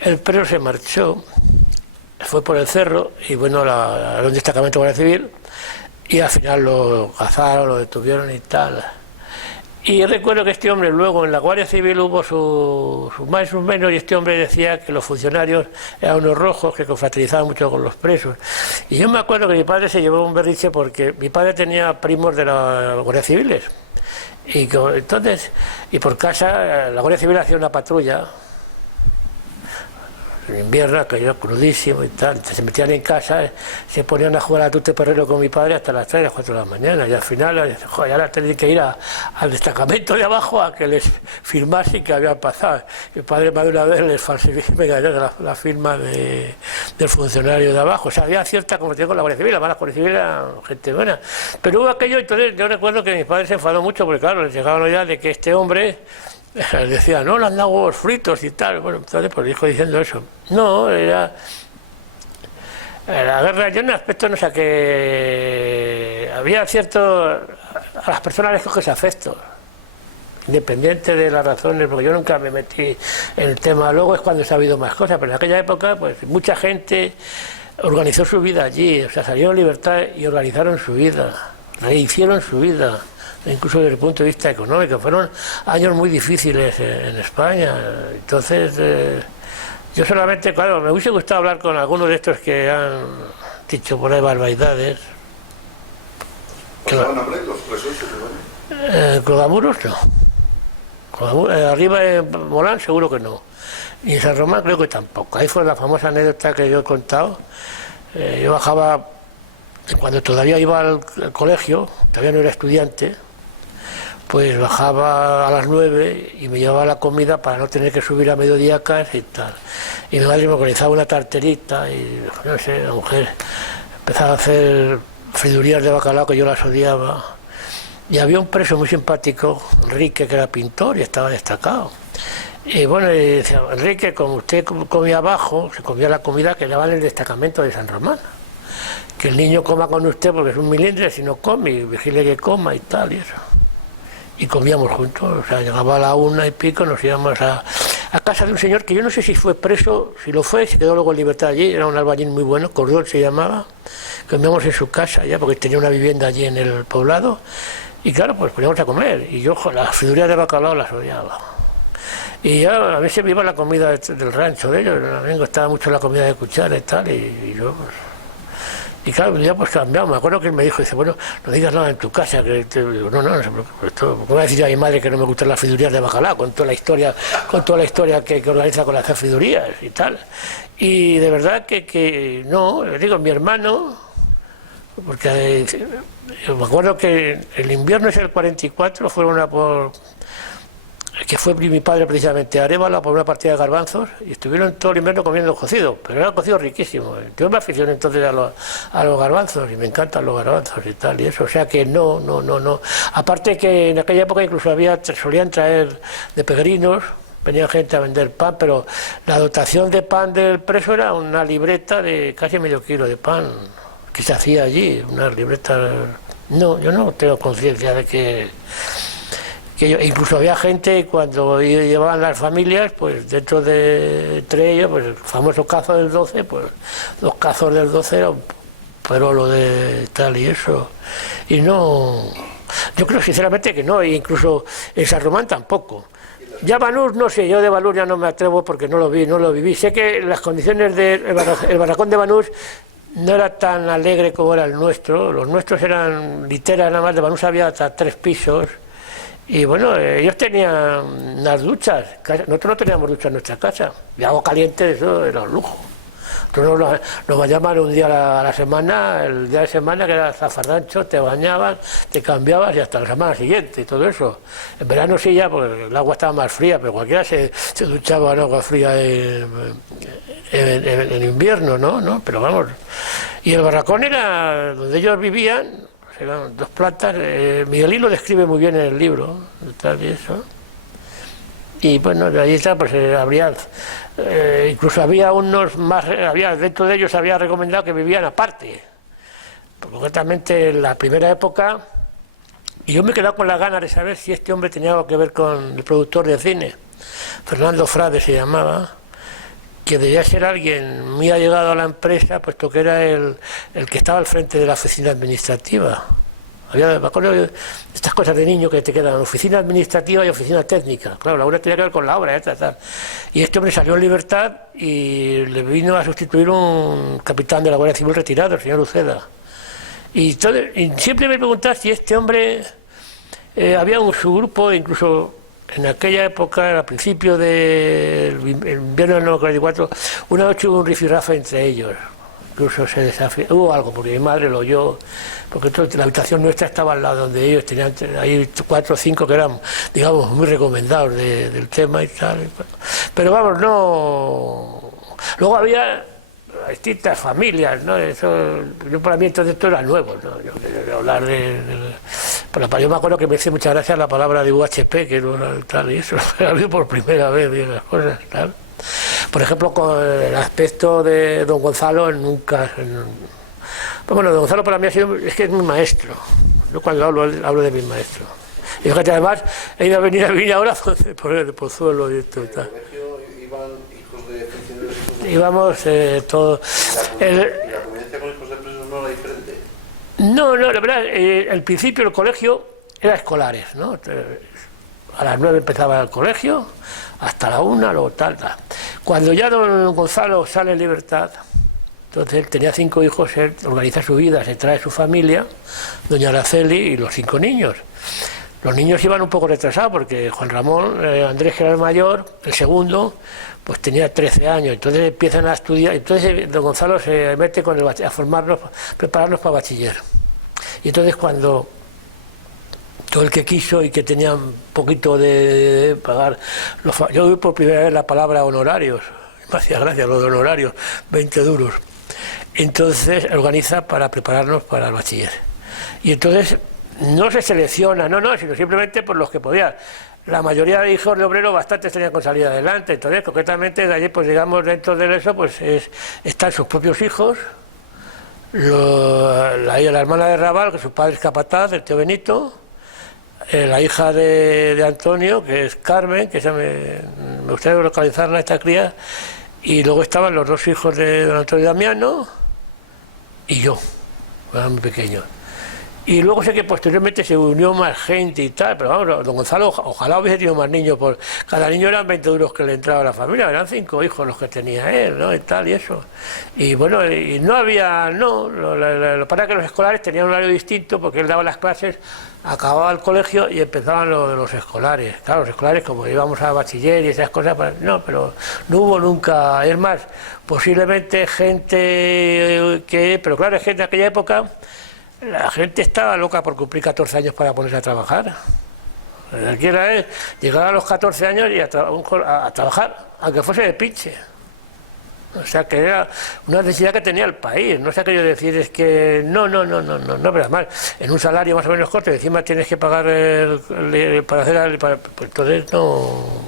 el preso se marchó, fue por el cerro y bueno, a un destacamento de Guardia Civil y al final lo cazaron, lo detuvieron y tal. Y recuerdo que este hombre luego en la Guardia Civil hubo sus más y sus menos, y este hombre decía que los funcionarios eran unos rojos que confraternizaban mucho con los presos. Y yo me acuerdo que mi padre se llevó un berrinche porque mi padre tenía primos de la Guardia Civiles. Entonces, y por casa la Guardia Civil hacía una patrulla en invierno, que yo crudísimo y tal, se metían en casa, se ponían a jugar a tute perrero con mi padre hasta las 3 a las 4 de la mañana, y al final, joder, ahora tenían que ir al destacamento de abajo a que les firmasen que habían pasado. Mi padre más de una vez les falsificó la firma del funcionario de abajo. O sea, había cierta conversación con la Guardia Civil, la Guardia Civil era gente buena. Pero hubo aquello, entonces yo recuerdo que mi padre se enfadó mucho, porque claro, les llegaban ya de que este hombre decía, no, le han dado huevos fritos y tal. Bueno, entonces pues dijo diciendo eso. No, era la guerra, yo en aspecto no sé, que había cierto, a las personas les coges afecto, independiente de las razones, porque yo nunca me metí en el tema, luego es cuando he sabido más cosas, pero en aquella época pues mucha gente organizó su vida allí, o sea, salieron en libertad y organizaron su vida, rehicieron su vida, incluso desde el punto de vista económico. Fueron años muy difíciles en España. Entonces, yo solamente, claro, me hubiese gustado hablar con algunos de estos que han dicho por ahí barbaridades. ¿Pasaban hambre los presos? Clodamuros no. Arriba en Molán seguro que no. Y en San Román creo que tampoco. Ahí fue la famosa anécdota que yo he contado. Yo bajaba, cuando todavía iba al colegio, todavía no era estudiante, pues bajaba a las 9 y me llevaba la comida para no tener que subir a mediodíacas y tal. Y mi madre me organizaba una tarterita y, no sé, la mujer empezaba a hacer fridurías de bacalao que yo las odiaba. Y había un preso muy simpático, Enrique, que era pintor y estaba destacado. Y bueno, y decía, Enrique, como usted comía abajo, se comía la comida que le va en el destacamento de San Román. Que el niño coma con usted porque es un milindre, si no come, y vigile que coma y tal, y eso. Y comíamos juntos, o sea, llegaba a la 1:00 nos íbamos a casa de un señor que yo no sé si fue preso, si lo fue, se quedó luego en libertad allí, era un albañil muy bueno, Cordón se llamaba, comíamos en su casa ya, porque tenía una vivienda allí en el poblado, y claro, pues poníamos a comer, y yo las fridurías de bacalao las odiaba. Y ya a veces me iba la comida del rancho de ellos, a mí me gustaba mucho la comida de cuchara y tal, y yo pues... Y claro, ya pues cambiamos. Me acuerdo que él me dijo, dice, bueno, no digas nada en tu casa. Que digo, no se preocupe. ¿Cómo voy a decir a mi madre que no me gustan las fridurías de bacalao? Con toda la historia que organiza con las fridurías y tal. Y de verdad que no, le digo, mi hermano, porque me acuerdo que el invierno ese del 44 fueron que fue mi padre precisamente a Arévalo por una partida de garbanzos y estuvieron todo el invierno comiendo cocido, pero era cocido riquísimo. Yo me aficioné entonces a los garbanzos y me encantan los garbanzos y tal, y eso, o sea que no. Aparte que en aquella época incluso solían traer de peregrinos, venía gente a vender pan, pero la dotación de pan del preso era una libreta de casi medio kilo de pan que se hacía allí, una libreta. No, yo no tengo conciencia de que incluso había gente cuando llevaban las familias, pues dentro de entre ellos, pues el famoso cazo del 12, pues los cazos del 12 eran pero lo de tal y eso. Y no, yo creo sinceramente que no, e incluso en San Román tampoco. Ya Banús, no sé, yo de Banús ya no me atrevo porque no lo viví. Sé que las condiciones del barracón de Banús no era tan alegre como era el nuestro. Los nuestros eran literas nada más, de Banús había hasta 3 pisos. Y bueno, ellos tenían unas duchas, nosotros no teníamos duchas en nuestra casa, y agua caliente, eso era un lujo. Nosotros nos bañaban un día a la semana, el día de semana que era zafarrancho, te bañaban, te cambiabas y hasta la semana siguiente y todo eso. En verano sí ya, porque el agua estaba más fría, pero cualquiera se duchaba en agua fría en invierno, ¿no? Pero vamos, y el barracón era donde ellos vivían. Eran 2 plantas, Miguelín lo describe muy bien en el libro, tal y eso. Y bueno, de ahí está, pues habría, incluso había unos más, dentro de ellos había recomendado que vivían aparte. Concretamente en la primera época, y yo me he quedado con las ganas de saber si este hombre tenía algo que ver con el productor de cine, Fernando Frade se llamaba, que debía ser alguien muy allegado a la empresa, puesto que era el que estaba al frente de la oficina administrativa. Me acuerdo de estas cosas de niño que te quedan, oficina administrativa y oficina técnica. Claro, la una tenía que ver con la obra, tal. Y este hombre salió en libertad y le vino a sustituir un capitán de la Guardia Civil retirado, el señor Uceda. Y siempre me preguntaba si este hombre, había un subgrupo, incluso en aquella época, al principio del invierno del 1944, una noche hubo un rifirrafe entre ellos. Incluso se desafió, hubo algo, porque mi madre lo oyó, porque la habitación nuestra estaba al lado donde ellos tenían, ahí 4 o 5 que eran, digamos, muy recomendados del tema y tal. Pero vamos, no. Luego había distintas familias, ¿no? Eso, yo para mí entonces esto era nuevo, ¿no? Yo hablar yo me acuerdo que me hice muchas gracias la palabra de UHP, que era tal, y eso lo vi por primera vez, y las cosas, tal. Por ejemplo, con el aspecto de don Gonzalo, nunca. Bueno, don Gonzalo para mí es que es mi maestro. Yo cuando hablo de mi maestro. Y fíjate, además, he ido a venir ahora por el Pozuelo y esto y tal. ¿En el colegio iban hijos de funcionarios? Íbamos todos. ¿Y la convivencia con hijos de presos no era diferente? No, la verdad, al principio el colegio era escolares, ¿no? A las 9 empezaba el colegio, hasta la 1, luego tal. Cuando ya don Gonzalo sale en libertad, entonces él tenía 5 hijos, él organiza su vida, se trae su familia, doña Araceli y los 5 niños. Los niños iban un poco retrasados porque Juan Ramón, Andrés, que era el mayor, el segundo, pues tenía 13 años, entonces empiezan a estudiar, entonces don Gonzalo se mete con a formarnos, prepararnos para bachiller. Y entonces cuando todo el que quiso y que tenía un poquito de pagar, yo oí por primera vez la palabra honorarios, me hacía gracia lo de honorarios, 20 duros. Entonces organiza para prepararnos para el bachiller. Y entonces no se selecciona, sino simplemente por los que podían. La mayoría de hijos de obreros bastantes tenían con salida adelante, entonces concretamente de allí, pues digamos, dentro de eso, pues están sus propios hijos, la hermana de Raval, que su padre es capataz, el tío Benito, la hija de Antonio, que es Carmen, que me gustaría localizarla, esta cría, y luego estaban los 2 hijos de don Antonio Damiano y yo, eran muy pequeños. Y luego sé que posteriormente se unió más gente y tal, pero vamos, don Gonzalo ojalá hubiese tenido más niños, por cada niño eran 20 duros que le entraba a la familia, eran 5 hijos los que tenía él, ¿no? Y tal, y eso. Y bueno, y no había, lo para que los escolares tenían un horario distinto, porque él daba las clases, acababa el colegio y empezaban lo de los escolares. Claro, los escolares, como íbamos a bachiller y esas cosas, pues, no, pero no hubo nunca, es más, posiblemente gente pero claro, es que en aquella época la gente estaba loca por cumplir 14 años para ponerse a trabajar. Cualquiera es llegar a los 14 años y a trabajar, aunque fuese de pinche. O sea, que era una necesidad que tenía el país. No sé qué yo decir, es que no, pero además, en un salario más o menos corto, encima tienes que pagar para hacer pues entonces no.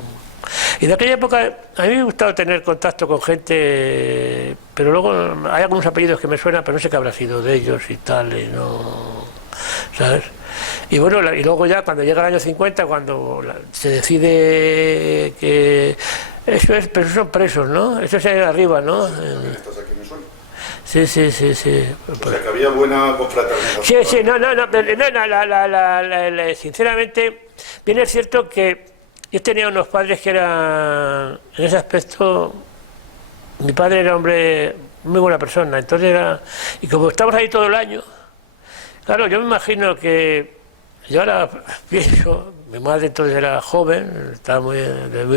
Y de aquella época a mí me gustaba tener contacto con gente, pero luego hay algunos apellidos que me suenan, pero no sé qué habrá sido de ellos y tal, y no, ¿sabes? Y bueno, y luego ya cuando llega el año 50, cuando se decide que eso es, pero son presos, ¿no? Eso es ahí arriba, ¿no? ¿Estás aquí me suena? Sí. O sea, que había buena confraternización. Sí, no, sinceramente, bien es cierto que yo tenía unos padres que eran, en ese aspecto, mi padre era hombre, muy buena persona, entonces y como estamos ahí todo el año, claro, yo me imagino que, yo ahora pienso, mi madre entonces era joven, estaba muy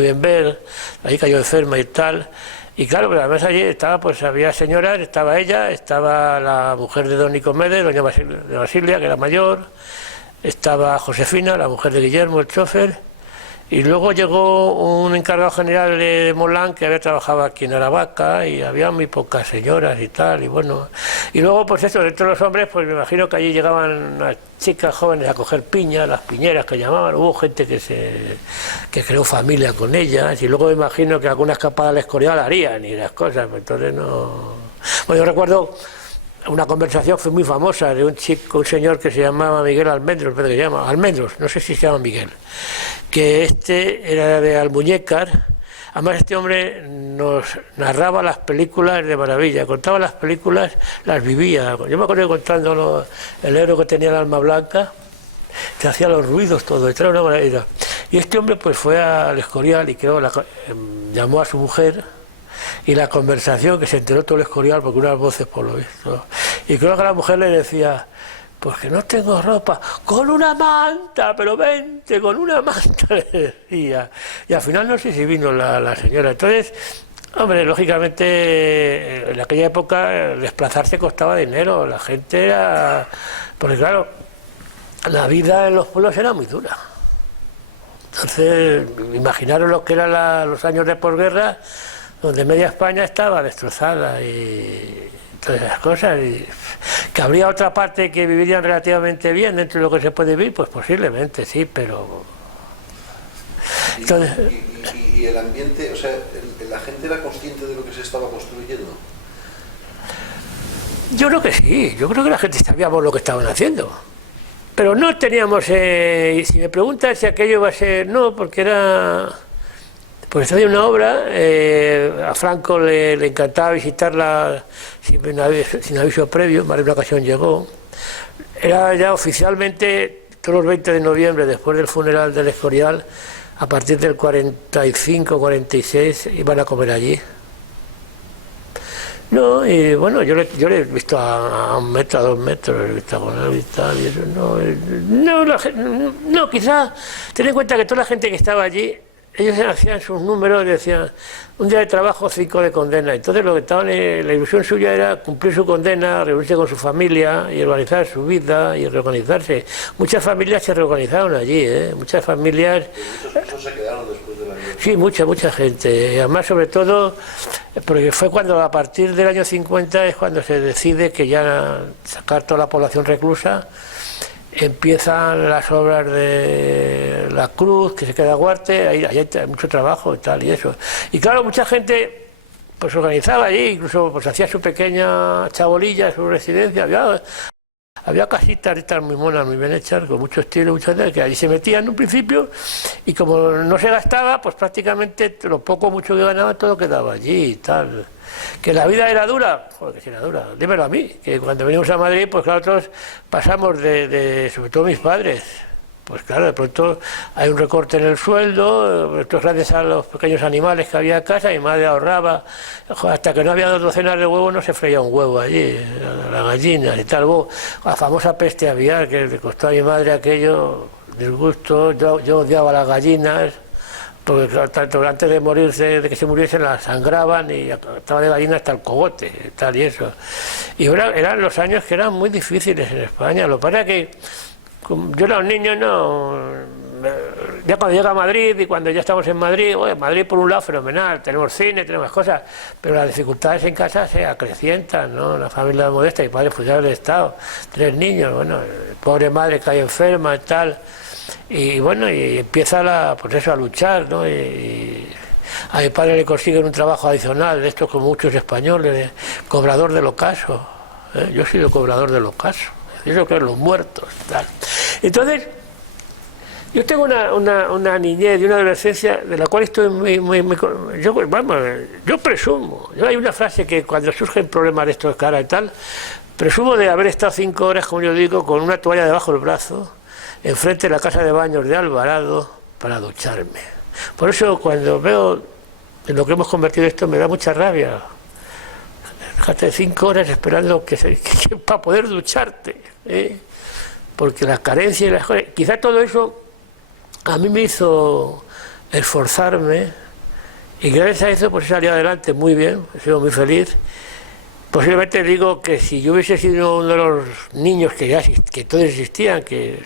bien ver, ahí cayó enferma y tal, y claro, pero además allí estaba, pues había señoras, estaba ella, estaba la mujer de don Nicomedes, doña Basilia, que era mayor, estaba Josefina, la mujer de Guillermo, el chofer. Y luego llegó un encargado general de Molán que había trabajado aquí en Aravaca y había muy pocas señoras y tal, y bueno. Y luego, pues eso, dentro de los hombres, pues me imagino que allí llegaban las chicas jóvenes a coger piña, las piñeras que llamaban, hubo gente que creó familia con ellas, y luego me imagino que alguna escapada al Escorial harían y las cosas, pues entonces no. Bueno, yo recuerdo una conversación fue muy famosa de un señor que se llamaba Miguel Almendros, que se llama Almendros, no sé si se llama Miguel, que era de Almuñécar, Además este hombre nos narraba las películas de maravilla, contaba las películas, las vivía. Yo me acuerdo contando el negro que tenía el alma blanca, se hacía los ruidos, todo, y era una maravilla. Y este hombre pues fue al Escorial y llamó a su mujer, y la conversación, que se enteró todo el Escorial, porque unas voces por lo visto, y creo que la mujer le decía, pues que no tengo ropa, con una manta, pero vente, con una manta, le decía. Y al final no sé si vino la señora. Entonces, hombre, lógicamente, en aquella época desplazarse costaba dinero, la gente era... Porque claro, la vida en los pueblos era muy dura. Entonces, imaginaros lo que eran los años de posguerra, donde media España estaba destrozada y todas esas cosas, y que habría otra parte que vivirían relativamente bien dentro de lo que se puede vivir, pues posiblemente sí, pero... Entonces... ¿Y el ambiente, o sea, la gente era consciente de lo que se estaba construyendo? Yo creo que sí, yo creo que la gente sabíamos lo que estaban haciendo, pero no teníamos, y si me preguntas si aquello va a ser, no, porque era... Pues había una obra, a Franco le encantaba visitarla sin aviso previo, más de una ocasión llegó. Era ya oficialmente todos los 20 de noviembre, después del funeral del Escorial, a partir del 45, 46, iban a comer allí. No, y bueno, yo le he visto a 1 metro, a 2 metros, he visto con él y tal, y eso no, quizá, ten en cuenta que toda la gente que estaba allí, ellos hacían sus números y decían, un día de trabajo, 5 de condena. Entonces lo que estaban, la ilusión suya era cumplir su condena, reunirse con su familia y organizar su vida y reorganizarse. Muchas familias se reorganizaron allí, muchas familias... ¿Muchos presos se quedaron después de la guerra? Sí, mucha gente. Y además, sobre todo, porque fue cuando a partir del año 50 es cuando se decide que ya sacar toda la población reclusa. Empiezan las obras de la Cruz, que se queda Guarte, ahí hay mucho trabajo y tal y eso. Y claro, mucha gente pues organizaba allí, incluso pues hacía su pequeña chabolilla, su residencia, había casitas y tal muy monas, muy bien hechas, con mucho estilo, muchas veces, que allí se metían en un principio, y como no se gastaba, pues prácticamente lo poco o mucho que ganaban todo quedaba allí y tal. Que la vida era dura, joder, que sí era dura, dímelo a mí, que cuando venimos a Madrid, pues claro, nosotros pasamos sobre todo mis padres, pues claro, de pronto hay un recorte en el sueldo, esto es gracias a los pequeños animales que había en casa, mi madre ahorraba, hasta que no había 2 docenas de huevos no se freía un huevo allí, las gallinas y tal, la famosa peste aviar que le costó a mi madre aquello, disgusto, yo odiaba las gallinas, porque tanto antes de morirse, de que se muriesen, las sangraban y estaba de gallina hasta el cogote, tal y eso. Y eran los años que eran muy difíciles en España. Lo que pasa es que yo era un niño, ya cuando llega a Madrid y cuando ya estamos en Madrid, Madrid por un lado fenomenal, tenemos cine, tenemos cosas, pero las dificultades en casa se acrecientan, ¿no? La familia modesta, mi padre funcionario del Estado, 3 niños, bueno, pobre madre cae enferma y tal. Y bueno, y empieza a luchar, ¿no? Y a mi padre le consiguen un trabajo adicional, de esto como muchos españoles, de cobrador del ocaso. Yo he sido cobrador del ocaso, eso que es los muertos, tal. Entonces, yo tengo una niñez y una adolescencia de la cual estoy yo presumo. Hay una frase que cuando surgen problemas de estos cara y tal, presumo de haber estado 5 horas, como yo digo, con una toalla debajo del brazo, enfrente de la casa de baños de Alvarado para ducharme. Por eso cuando veo en lo que hemos convertido esto me da mucha rabia. Fíjate, 5 horas esperando que para poder ducharte, porque la carencia y las cosas, quizá todo eso a mí me hizo esforzarme y gracias a eso pues he salido adelante muy bien, he sido muy feliz. Posiblemente digo que si yo hubiese sido uno de los niños que todos existían, que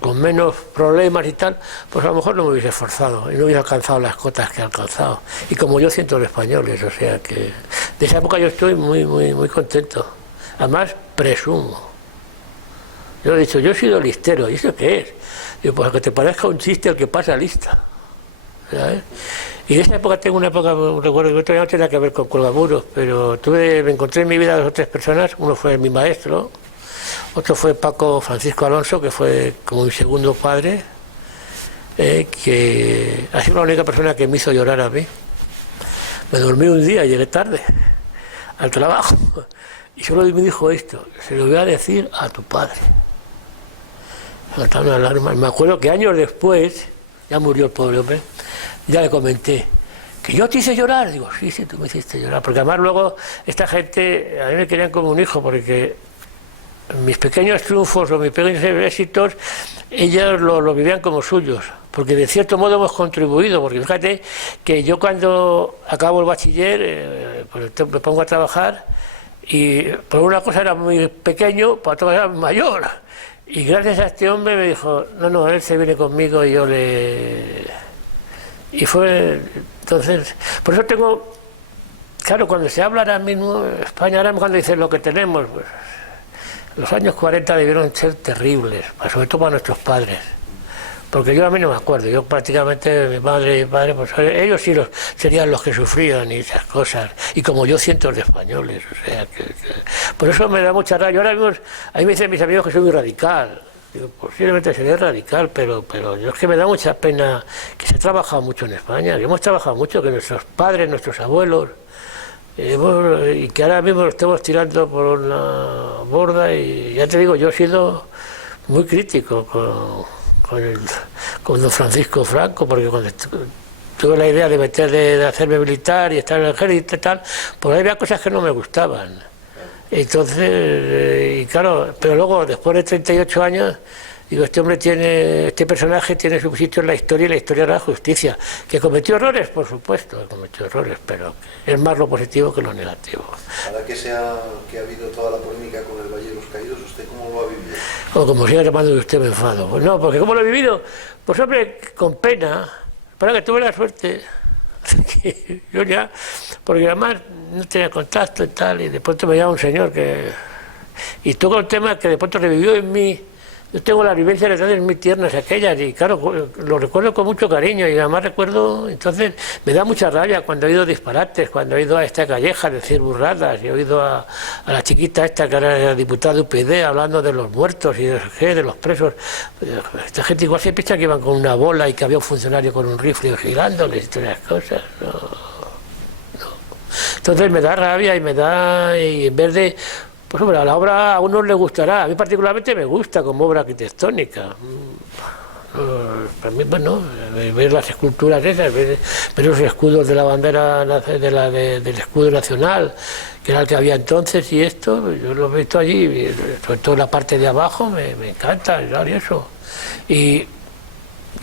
con menos problemas y tal, pues a lo mejor no me hubiese esforzado y no hubiese alcanzado las cotas que he alcanzado. Y como yo, cientos de españoles, o sea que de esa época yo estoy muy contento. Además, presumo. Yo he dicho, yo he sido listero, ¿y eso qué es? Digo, pues que te parezca un chiste el que pasa lista, ¿sabes? Y de esa época tengo un recuerdo que todavía no tenía que ver con colgamuros, pero me encontré en mi vida 2 o 3 personas, uno fue mi maestro, otro fue Paco Francisco Alonso, que fue como mi segundo padre, que ha sido la única persona que me hizo llorar a mí. Me dormí un día, llegué tarde al trabajo y solo me dijo esto: se lo voy a decir a tu padre. Saltaron las alarmas. Me acuerdo que años después, ya murió el pobre hombre, ya le comenté que yo te hice llorar. Digo, sí, tú me hiciste llorar, porque además luego esta gente a mí me querían como un hijo, porque mis pequeños triunfos o mis pequeños éxitos ellas lo vivían como suyos, porque de cierto modo hemos contribuido, porque fíjate que yo cuando acabo el bachiller pues me pongo a trabajar y por una cosa era muy pequeño, por otra cosa era mayor, y gracias a este hombre me dijo, no, él se viene conmigo y yo le... Y fue... Entonces, por eso tengo... Claro, cuando se habla ahora mismo, España ahora cuando dicen lo que tenemos, pues... Los años 40 debieron ser terribles, sobre todo para nuestros padres, porque yo a mí no me acuerdo, yo prácticamente, mi madre y mi padre, pues ellos sí serían los que sufrían y esas cosas, y como yo cientos de españoles, o sea, por eso me da mucha rabia. Ahora mismo, a mí me dicen mis amigos que soy muy radical, digo, posiblemente seré radical, pero yo es que me da mucha pena que se ha trabajado mucho en España, que hemos trabajado mucho, que nuestros padres, nuestros abuelos, y que ahora mismo lo estamos tirando por una borda. Y ya te digo, yo he sido muy crítico con don Francisco Franco, porque cuando tuve la idea de hacerme militar y estar en el ejército y tal, pues había cosas que no me gustaban. Entonces, y claro, pero luego después de 38 años digo, este personaje tiene su sitio en la historia, y la historia de la justicia. ¿Que cometió errores? Por supuesto, cometió errores, pero es más lo positivo que lo negativo. Ahora que ha habido toda la polémica con el Valle de los Caídos, ¿usted cómo lo ha vivido? O como siga llamando usted, me enfado. Pues no, porque ¿cómo lo he vivido? Pues hombre, con pena, para que tuve la suerte, que yo ya, porque además no tenía contacto y tal, y de pronto me llama un señor y todo el tema que de pronto revivió en mí. Yo tengo las vivencias de muy tiernas aquellas, y claro, lo recuerdo con mucho cariño, y además recuerdo, entonces me da mucha rabia cuando he oído disparates, cuando he ido a esta calleja decir burradas, y he oído a la chiquita esta que era la diputada de UPyD hablando de los muertos y de los presos. Esta gente igual se piensa que iban con una bola y que había un funcionario con un rifle vigilándoles y todas las cosas. No. Entonces me da rabia y en vez de... Pues hombre, a la obra a unos les gustará, a mí particularmente me gusta como obra arquitectónica. Para mí, bueno, ver las esculturas esas, ver los escudos de la bandera, del escudo nacional, que era el que había entonces, y esto, yo lo he visto allí, sobre todo la parte de abajo, me encanta, y eso. Y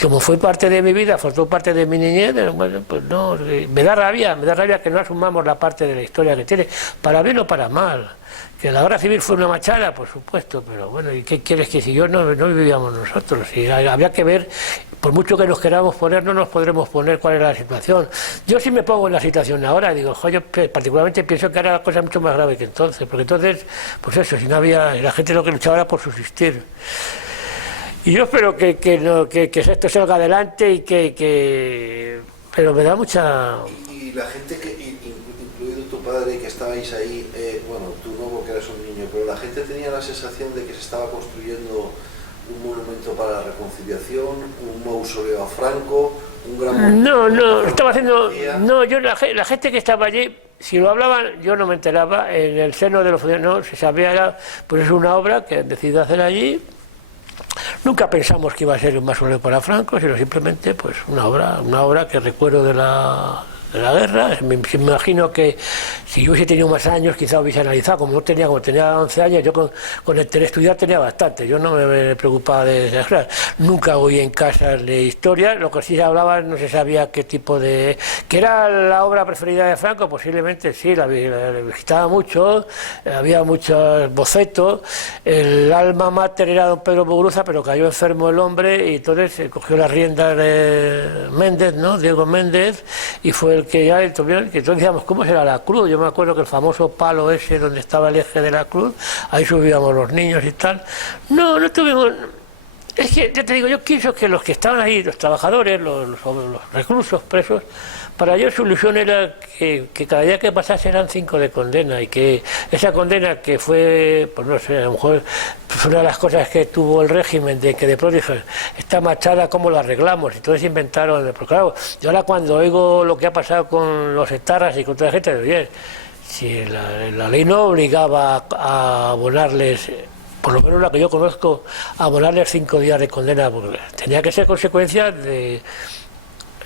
como fue parte de mi vida, formó parte de mi niñez, bueno, pues no, me da rabia que no asumamos la parte de la historia que tiene, para bien o para mal. Que la guerra civil fue una machada, por supuesto, pero bueno, ¿y qué quieres? Que si yo no vivíamos nosotros, y habría que ver, por mucho que nos queramos poner, no nos podremos poner cuál era la situación. Yo sí me pongo en la situación ahora, digo, yo particularmente pienso que ahora la cosa es mucho más grave que entonces, porque entonces, pues eso, si no había, la gente lo que luchaba era por subsistir. Y yo espero que esto salga adelante y pero me da mucha... Y la gente incluido tu padre, que estabais ahí, bueno, tú no porque eras un niño, pero la gente tenía la sensación de que se estaba construyendo un monumento para la reconciliación, un mausoleo a Franco, un gran... No, estaba haciendo... No, yo la gente que estaba allí, si lo hablaban, yo no me enteraba, en el seno de los funcionarios, no se sabía, pues es una obra que han decidido hacer allí. Nunca pensamos que iba a ser un mausoleo para Franco, sino simplemente pues una obra que recuerdo de la guerra. Me imagino que si yo hubiese tenido más años quizá hubiese analizado, como tenía 11 años, yo con el estudiar tenía bastante, yo no me preocupaba de esas cosas. Nunca oí en casa de historia, lo que sí se hablaba, no se sabía qué tipo de... ¿Que era la obra preferida de Franco? Posiblemente sí, la visitaba mucho, había muchos bocetos, el alma mater era don Pedro Muguruza, pero cayó enfermo el hombre y entonces cogió las riendas de Méndez, ¿no? Diego Méndez, y fue el que ya entonces decíamos, ¿cómo será la cruz? Yo me acuerdo que el famoso palo ese donde estaba el eje de la cruz, ahí subíamos los niños y tal. No tuvimos... Es que, ya te digo, yo pienso que los que estaban ahí, los trabajadores, los reclusos, presos, para ellos su ilusión era que cada día que pasase eran 5 de condena, y que esa condena que fue, pues no sé, a lo mejor fue una de las cosas que tuvo el régimen, de que de pronto dijo, esta machada, ¿cómo la arreglamos? Y entonces inventaron, pero claro, yo ahora cuando oigo lo que ha pasado con los etarras y con toda la gente, digo, oye, si la ley no obligaba a abonarles, por lo menos la que yo conozco, a abonarles 5 días de condena, porque tenía que ser consecuencia de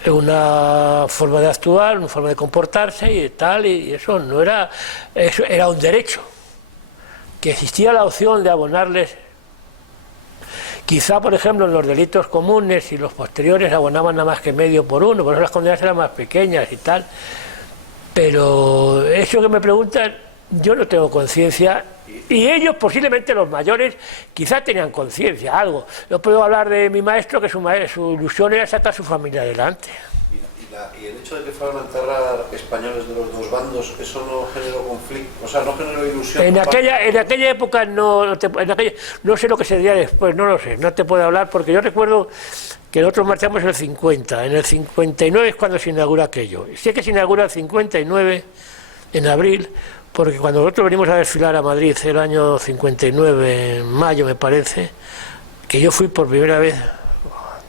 una forma de actuar, una forma de comportarse y tal, y eso no era, eso era un derecho, que existía la opción de abonarles. Quizá, por ejemplo, en los delitos comunes y los posteriores abonaban nada más que medio por uno, por eso las condenas eran más pequeñas y tal, pero eso que me preguntan, yo no tengo conciencia, y ellos, posiblemente los mayores, quizá tenían conciencia, algo. Yo puedo hablar de mi maestro, que su ilusión era sacar a su familia adelante. Y el hecho de que fueran a enterrar españoles de los dos bandos, ¿eso no generó conflicto? O sea, ¿no generó ilusión? En aquella época no sé lo que se diría después, no lo sé, no te puedo hablar, porque yo recuerdo que nosotros marchamos en el 50, en el 59 es cuando se inaugura aquello. Sé que se inaugura el 59, en abril, porque cuando nosotros venimos a desfilar a Madrid el año 59, en mayo me parece, que yo fui por primera vez,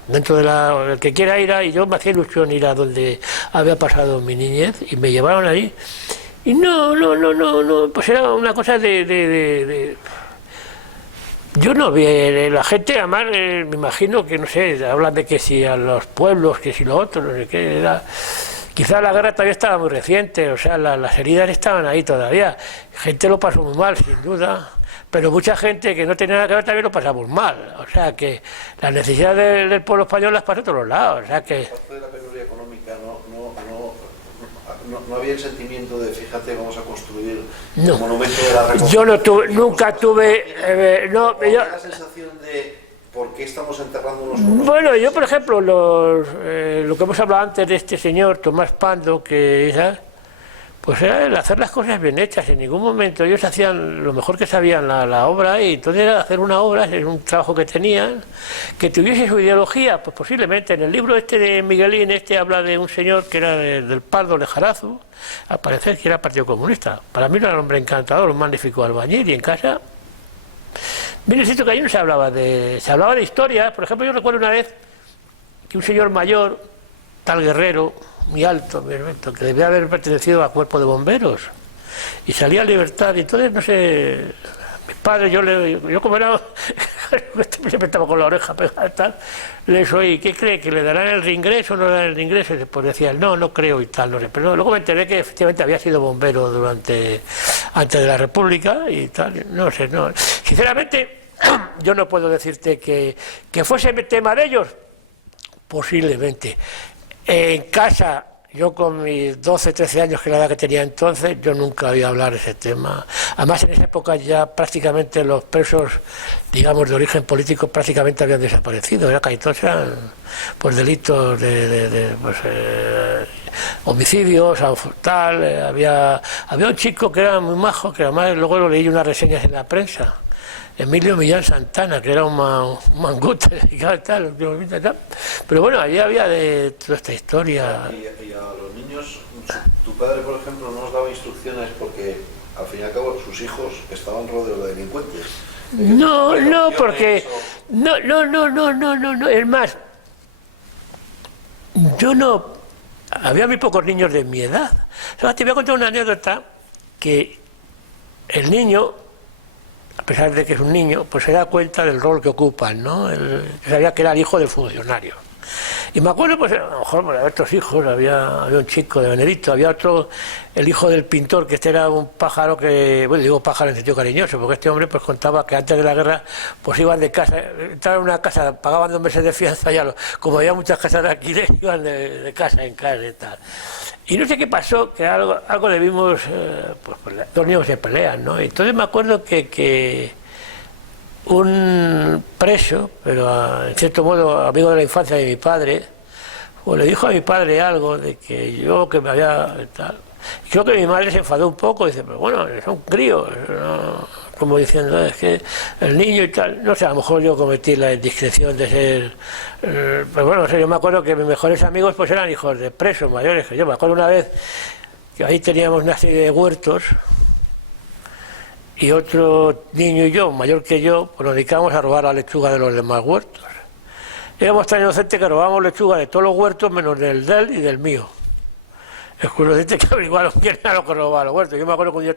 dentro de el que quiera ir, y yo me hacía ilusión ir a donde había pasado mi niñez, y me llevaron ahí, y no, pues era una cosa yo no vi, la gente, además, me imagino que, no sé, hablan de que si a los pueblos, que si lo otro, no sé qué, era... Quizá la guerra todavía estaba muy reciente, o sea, las heridas estaban ahí todavía. Gente lo pasó muy mal, sin duda, pero mucha gente que no tenía nada que ver también lo pasamos mal. O sea, que las necesidades del pueblo español las pasó a todos los lados. O sea, que... Aparte de la penuria económica, no había el sentimiento de, fíjate, vamos a construir un monumento de la Reconquista. Yo no tuve, nunca tuve... la sensación de... ¿Por qué estamos enterrando unos con Bueno, yo, por ejemplo, lo que hemos hablado antes de este señor, Tomás Pando, que pues era el hacer las cosas bien hechas. En ningún momento ellos hacían lo mejor que sabían la obra, y entonces era hacer una obra, era un trabajo que tenían, que tuviese su ideología, pues posiblemente. En el libro este de Miguelín, habla de un señor que era del Pardo Lejarazu, al parecer que era Partido Comunista. Para mí era un hombre encantador, un magnífico albañil, y en casa... Bien, es cierto que ahí no se hablaba de historia. Por ejemplo, yo recuerdo una vez que un señor mayor, tal Guerrero, muy alto, que debía haber pertenecido al cuerpo de bomberos, y salía a Libertad, y entonces, no sé, mis padres, yo como era, siempre estaba con la oreja pegada, tal, les oí, ¿qué cree? ¿Que le darán el reingreso o no le darán el reingreso? Y después decía, no creo y tal, no sé, pero luego me enteré que efectivamente había sido bombero antes de la República y tal, no sé, no. Sinceramente, yo no puedo decirte que fuese tema de ellos, posiblemente. En casa, yo con mis 12, 13 años, que era la edad que tenía entonces, yo nunca oí hablar de ese tema. Además, en esa época ya prácticamente los presos, digamos, de origen político prácticamente habían desaparecido. Era casi todos eran pues delitos homicidios, tal. Había un chico que era muy majo, que además luego lo leí unas reseñas en la prensa, Emilio Millán Santana, que era un manguta y tal, pero bueno, allí había de toda esta historia. Y a los niños, tu padre, por ejemplo, no os daba instrucciones porque al fin y al cabo sus hijos estaban rodeados de delincuentes. No, porque no, es más, yo no, había muy pocos niños de mi edad. O sea, te voy a contar una anécdota, que el niño, a pesar de que es un niño, pues se da cuenta del rol que ocupan, ¿no? Sabía que era el hijo del funcionario. Y me acuerdo, pues a lo mejor había otros hijos, había un chico de Benedicto, había otro, el hijo del pintor, que era un pájaro que, bueno, digo pájaro en sentido cariñoso, porque este hombre pues contaba que antes de la guerra pues iban de casa, entraban en una casa, pagaban 2 meses de fianza, como había muchas casas de alquiler, iban de casa en casa y tal. Y no sé qué pasó, que algo le vimos, pues 2 niños se pelean, ¿no? Entonces me acuerdo que un preso, pero en cierto modo amigo de la infancia de mi padre, pues le dijo a mi padre algo de que yo que me había tal. Y creo que mi madre se enfadó un poco, dice, pero bueno, es un crío, no, como diciendo, es que el niño y tal, no sé, a lo mejor yo cometí la indiscreción de ser, pero bueno, no sé, yo me acuerdo que mis mejores amigos pues eran hijos de presos mayores que yo. Me acuerdo una vez que ahí teníamos una serie de huertos y otro niño y yo, mayor que yo, pues nos dedicábamos a robar la lechuga de los demás huertos. Éramos tan inocentes que robábamos lechuga de todos los huertos menos del de él y del mío. Es curioso que averiguaron quién era lo que robaba los huertos. Yo me acuerdo que un día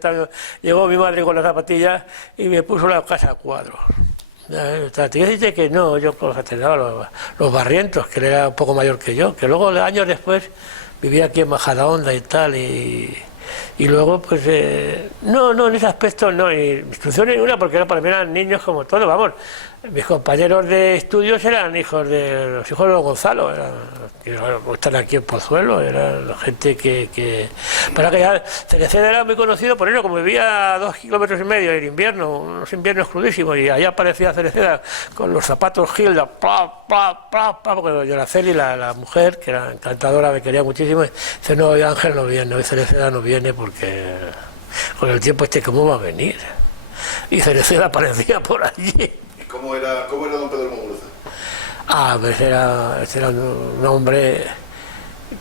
llegó mi madre con las zapatillas y me puso la casa a cuadros. Te dice que no, yo tenía los barrientos, que él era un poco mayor que yo, que luego años después vivía aquí en Majadahonda y tal, y luego pues no, en ese aspecto no, y instrucción ninguna, porque para mí eran niños como todos, vamos. Mis compañeros de estudios eran hijos de los hijos de los Gonzalo, están aquí en Pozuelo, era la gente que para que ya Cereceda era muy conocido por ello, como vivía a 2,5 kilómetros en invierno, unos inviernos crudísimos, y allá aparecía Cereceda con los zapatos Gilda, porque Yoraceli, la mujer, que era encantadora, me quería muchísimo, dice, no, hoy Ángel no viene, hoy Cereceda no viene porque con el tiempo ¿cómo va a venir? Y Cereceda aparecía por allí. ¿Cómo era don Pedro Muguruza? Pues era un hombre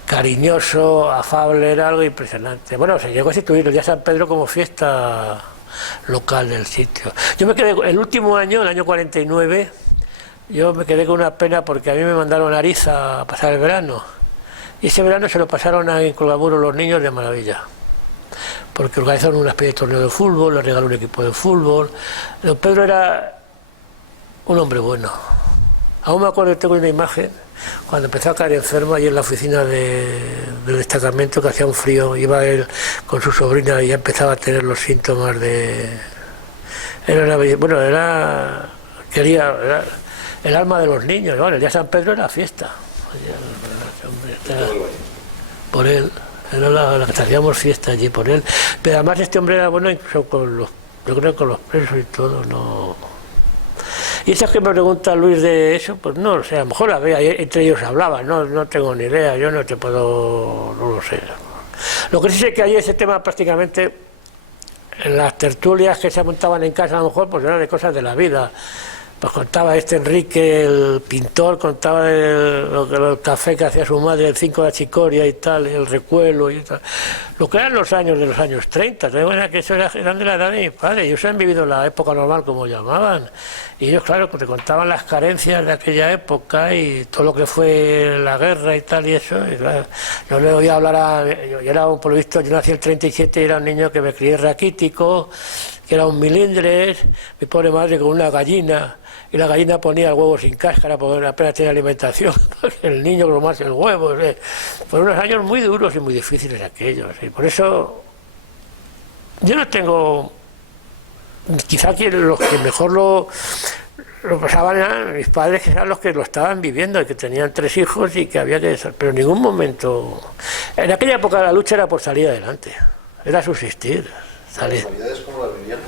cariñoso, afable, era algo impresionante. Bueno, se llegó a instituir el Día San Pedro como fiesta local del sitio. Yo me quedé, el último año, el año 49, yo me quedé con una pena porque a mí me mandaron a Ariza a pasar el verano. Y ese verano se lo pasaron en Colgamuro los niños de maravilla. Porque organizaron una especie de torneo de fútbol, le regaló un equipo de fútbol. Don Pedro era un hombre bueno. Aún me acuerdo que tengo una imagen cuando empezó a caer enfermo allí en la oficina del destacamento, que hacía un frío, iba él con su sobrina y ya empezaba a tener los síntomas de... Era el alma de los niños. Bueno, el día San Pedro era fiesta. Por él, era la que hacíamos fiesta allí por él. Pero además este hombre era bueno incluso yo creo que con los presos y todo, no... Y esas que me pregunta Luis de eso, pues no, o sea, a lo mejor entre ellos hablaban, no tengo ni idea, yo no lo sé. Lo que sí sé que hay ese tema prácticamente, en las tertulias que se montaban en casa a lo mejor, pues eran de cosas de la vida. Pues contaba Enrique, el pintor, contaba el café que hacía su madre, el 5 de Achicoria y tal, el recuelo y tal. Lo que eran los años de los años 30, que eso eran de la edad de mi padre, ellos han vivido la época normal como llamaban. Y ellos, claro, te contaban las carencias de aquella época y todo lo que fue la guerra y tal y eso. Y claro, yo le oía hablar yo era por lo visto, yo nací el 37 y era un niño que me crié raquítico, que era un milindres, mi pobre madre con una gallina, y la gallina ponía el huevo sin cáscara porque apenas tenía alimentación, porque el niño cromase el huevo. Fueron unos años muy duros y muy difíciles aquellos, y por eso yo no tengo, quizá que los que mejor lo pasaban eran mis padres, que eran los que lo estaban viviendo y que tenían 3 hijos y que había que... Pero en ningún momento... En aquella época la lucha era por salir adelante, era subsistir. ¿Las Navidades cómo las vivían?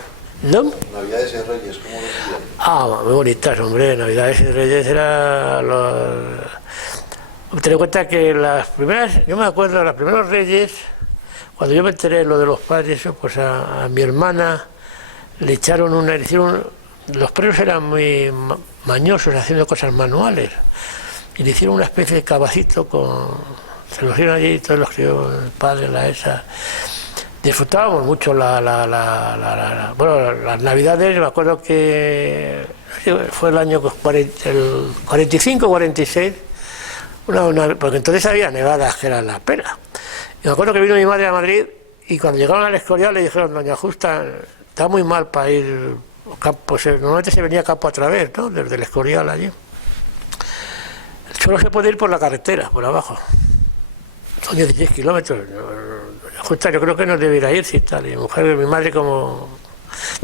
¿No? Navidades y Reyes, ¿cómo las vivían? Muy bonitas, hombre. Navidades y Reyes era... Ten en cuenta que las primeras... Yo me acuerdo, los primeros Reyes, cuando yo me enteré de lo de los padres, pues a mi hermana le hicieron los presos eran muy mañosos haciendo cosas manuales y le hicieron una especie de cabacito se lo hicieron allí todos los crió el padre, la esa. Disfrutábamos mucho bueno, las Navidades. Me acuerdo que fue el año 45-46, porque entonces había nevadas que eran la pena. Y me acuerdo que vino mi madre a Madrid y cuando llegaron al Escorial le dijeron: doña Justa, está muy mal para ir campo, normalmente se venía campo a través, ¿no? Desde el Escorial allí. Solo se puede ir por la carretera, por abajo. Son 16 kilómetros. Justa, yo creo que no debiera ir, si tal. Y mi madre, como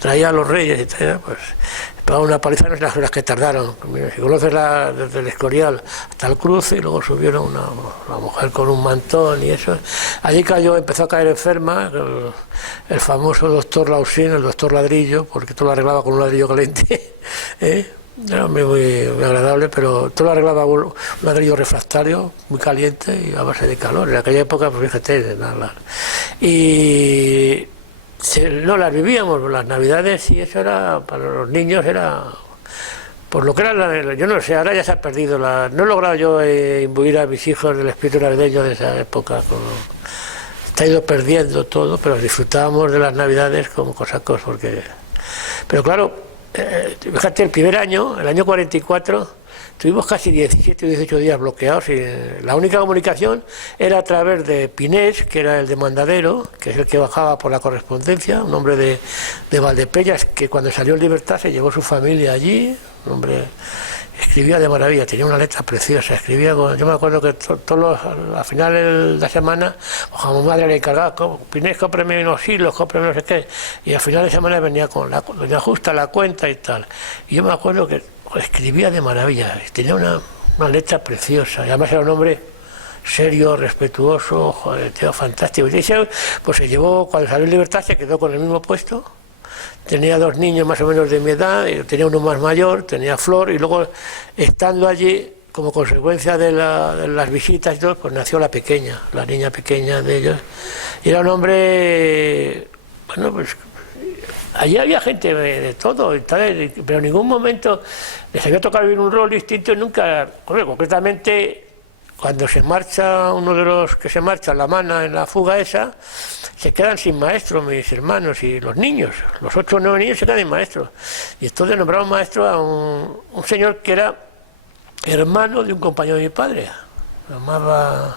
traía a los Reyes y tal, pues pagaba una paliza, no sé las horas que tardaron. Si conoces desde el Escorial hasta el cruce, y luego subieron una mujer con un mantón y eso. Allí empezó a caer enferma, el famoso doctor Lausín, el doctor Ladrillo, porque todo lo arreglaba con un ladrillo caliente. Era muy agradable, pero todo lo arreglaba con un ladrillo refractario, muy caliente y a base de calor. En aquella época, pues fíjate, nada. Y no las vivíamos, las navidades, y eso era, para los niños era, por lo que era, yo no sé, ahora ya se ha perdido, no he logrado yo imbuir a mis hijos del espíritu navideño de esa época, está ido perdiendo todo, pero disfrutábamos de las navidades como cosacos, porque... Pero claro, fíjate, el primer año, el año 44, tuvimos casi 17 o 18 días bloqueados y la única comunicación era a través de Pinés, que era el demandadero, que es el que bajaba por la correspondencia, un hombre de Valdepeñas, que cuando salió en libertad se llevó su familia allí, un hombre... Escribía de maravilla, tenía una letra preciosa, escribía yo me acuerdo que al final de la semana, a mi madre le encargaba, Pinés, cómprame unos hilos, cómprame no sé qué, y al final de semana venía con venía justa la cuenta y tal. Y yo me acuerdo que escribía de maravilla, tenía una letra preciosa, y además era un hombre serio, respetuoso, joder, tío, fantástico. Y pues se llevó, cuando salió en libertad se quedó con el mismo puesto. Tenía 2 niños más o menos de mi edad, tenía uno más mayor, tenía Flor, y luego estando allí, como consecuencia de las visitas y todo, pues nació la pequeña, la niña pequeña de ellos. Y era un hombre, bueno, pues allí había gente de todo, pero en ningún momento les había tocado vivir un rol distinto, nunca, concretamente... Cuando se marcha uno de los que se marcha, la mana en la fuga esa, se quedan sin maestro mis hermanos y los niños, los 8 o 9 niños se quedan sin maestro. Y entonces nombraron maestro a un señor que era hermano de un compañero de mi padre, se llamaba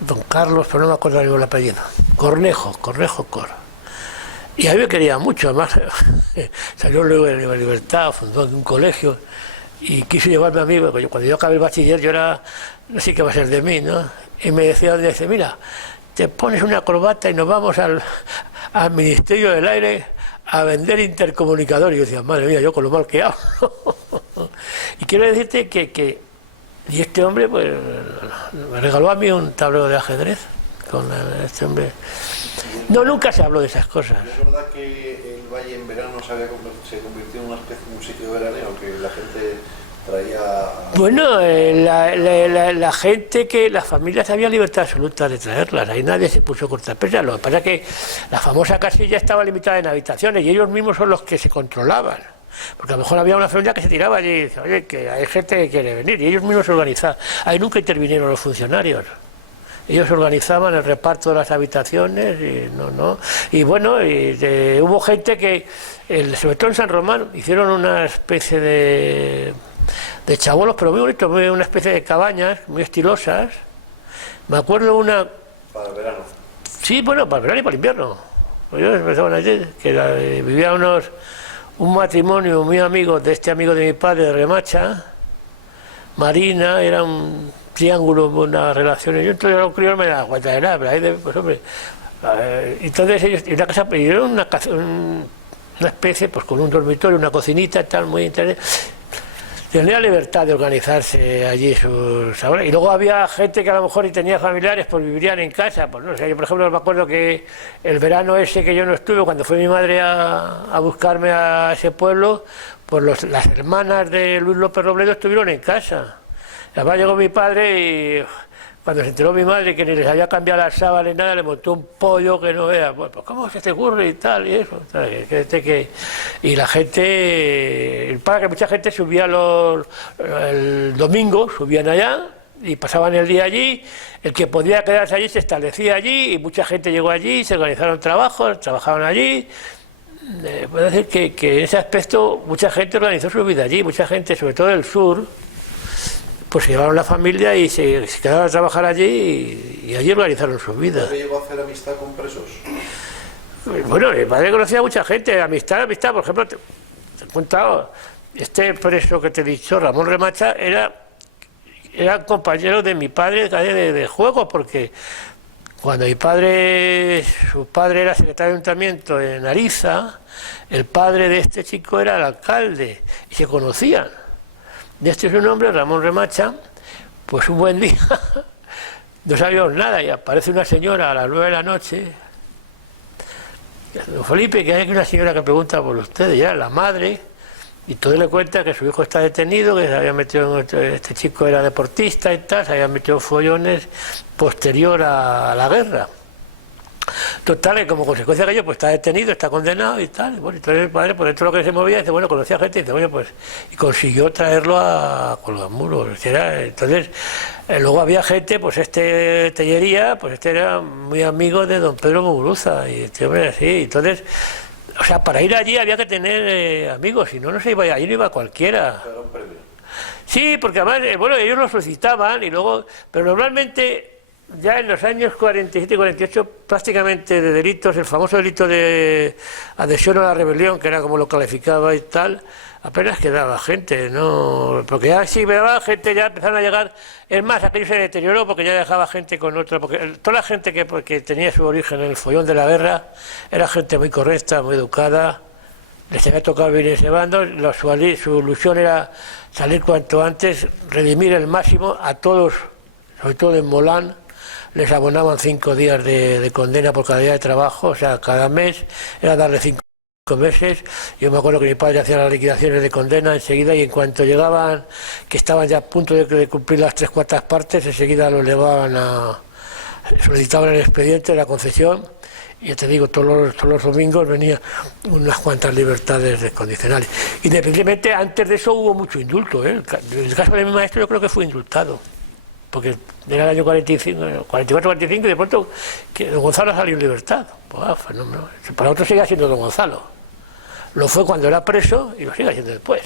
don Carlos, pero no me acuerdo el apellido, Cornejo Cor. Y a mí me quería mucho, además salió luego de la libertad, fundó un colegio y quiso llevarme a mí, porque cuando yo acabé el bachiller yo era, no sé qué va a ser de mí, ¿no? Y me decía, mira, te pones una corbata y nos vamos al Ministerio del Aire a vender intercomunicadores. Y yo decía, madre mía, yo con lo mal que hablo. Y quiero decirte que y este hombre pues me regaló a mí un tablero de ajedrez con este hombre. No, nunca se habló de esas cosas. ¿Es verdad que el valle en verano se convirtió en una especie de un sitio veraneo, que la gente traía...? Bueno, la gente, que las familias había libertad absoluta de traerlas, ahí nadie se puso cortapisas. Lo que pasa es que la famosa casilla estaba limitada en habitaciones y ellos mismos son los que se controlaban. Porque a lo mejor había una familia que se tiraba allí y dice, oye, que hay gente que quiere venir, y ellos mismos se organizaban. Ahí nunca intervinieron los funcionarios. Ellos organizaban el reparto de las habitaciones y bueno, hubo gente que, sobre todo en San Román, hicieron una especie de chabolos, pero muy bonitos, una especie de cabañas muy estilosas. Me acuerdo una... ¿Para el verano? Sí, bueno, para el verano y para el invierno. Pues yo empezaban allí, que vivía un matrimonio muy amigo de este amigo de mi padre, de Remacha, Marina, era un triángulo, una relación. Yo entonces era un crío, no me daba cuenta de nada, pero ahí, pues hombre, entonces ellos, y una casa, y era una especie, pues con un dormitorio, una cocinita y tal, muy interesante. Tenía libertad de organizarse allí sus ahora. Y luego había gente que a lo mejor y tenía familiares, pues vivirían en casa. Pues no sé, yo por ejemplo me acuerdo que el verano ese que yo no estuve, cuando fue mi madre a buscarme a ese pueblo, pues las hermanas de Luis López Robledo estuvieron en casa. Además llegó mi padre y cuando se enteró mi madre que ni les había cambiado las sábanas ni nada, le montó un pollo que no vea. Pues ¿cómo se te ocurre y tal? Y eso. Y la gente, para que mucha gente subía el domingo, subían allá y pasaban el día allí. El que podía quedarse allí se establecía allí y mucha gente llegó allí, se organizaron trabajos, trabajaban allí. Puedo decir que en ese aspecto mucha gente organizó su vida allí, mucha gente, sobre todo del sur, pues se llevaron la familia y se quedaron a trabajar allí y allí organizaron su vida. ¿Usted llegó a hacer amistad con presos? Bueno, mi padre conocía a mucha gente, amistad, por ejemplo, te he contado, este preso que te he dicho, Ramón Remacha, era compañero de mi padre de juego, porque cuando su padre era secretario de ayuntamiento en Ariza, el padre de este chico era el alcalde y se conocían. De este es un hombre, Ramón Remacha, pues un buen día no sabíamos nada y aparece una señora a las 9 de la noche. Don Felipe, que hay aquí una señora que pregunta por usted, y era la madre, y todo le cuenta que su hijo está detenido, que se había metido este chico era deportista y tal, se había metido en follones posterior a la guerra. Total, que como consecuencia de ello, pues está detenido, está condenado y tal. Y bueno, entonces el padre, por dentro de lo que se movía, dice, bueno, conocía gente, y dice, bueno, pues, y consiguió traerlo a Colgamuros. Entonces, luego había gente, pues Tellería, pues era muy amigo de don Pedro Muguruza, y este hombre así. Entonces, o sea, para ir allí había que tener amigos, si no, no se iba, allí no iba cualquiera. Era un premio. Sí, porque además, bueno, ellos lo solicitaban y luego, pero normalmente ya en los años 47 y 48 prácticamente de delitos, el famoso delito de adhesión a la rebelión, que era como lo calificaba y tal, apenas quedaba gente, ¿no? Porque ya sí quedaba gente, ya empezaron a llegar, es más, aquello se deterioró porque ya dejaba gente con otra, porque toda la gente que tenía su origen en el follón de la guerra era gente muy correcta, muy educada, les había tocado vivir en ese bando, su ilusión era salir cuanto antes, redimir el máximo a todos, sobre todo en Molán. Les abonaban 5 días de condena por cada día de trabajo, o sea, cada mes era darle 5 meses. Yo me acuerdo que mi padre hacía las liquidaciones de condena enseguida, y en cuanto llegaban, que estaban ya a punto de cumplir las 3/4 partes, enseguida lo elevaban solicitaban el expediente de la concesión, y ya te digo, todos los domingos venía unas cuantas libertades condicionales. Independientemente, antes de eso hubo mucho indulto, ¿eh? El caso de mi maestro yo creo que fue indultado, porque era el año 44-45, y de pronto que don Gonzalo salió en libertad. Pues, fenómeno. Para otros sigue siendo don Gonzalo. Lo fue cuando era preso y lo sigue siendo después.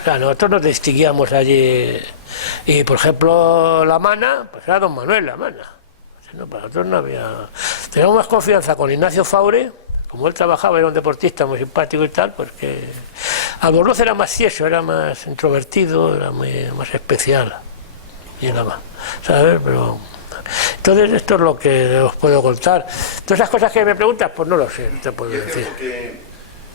O sea, nosotros nos distinguíamos allí. Y por ejemplo, La Mana, pues era don Manuel La Mana. No, para nosotros no había. Teníamos más confianza con Ignacio Faure, como él trabajaba, era un deportista muy simpático y tal, porque Albornoz era más tieso, era más introvertido, era más especial. Y nada más, ¿sabes? Pero entonces esto es lo que os puedo contar. Todas esas cosas que me preguntas, pues no lo sé, no te puedo decir.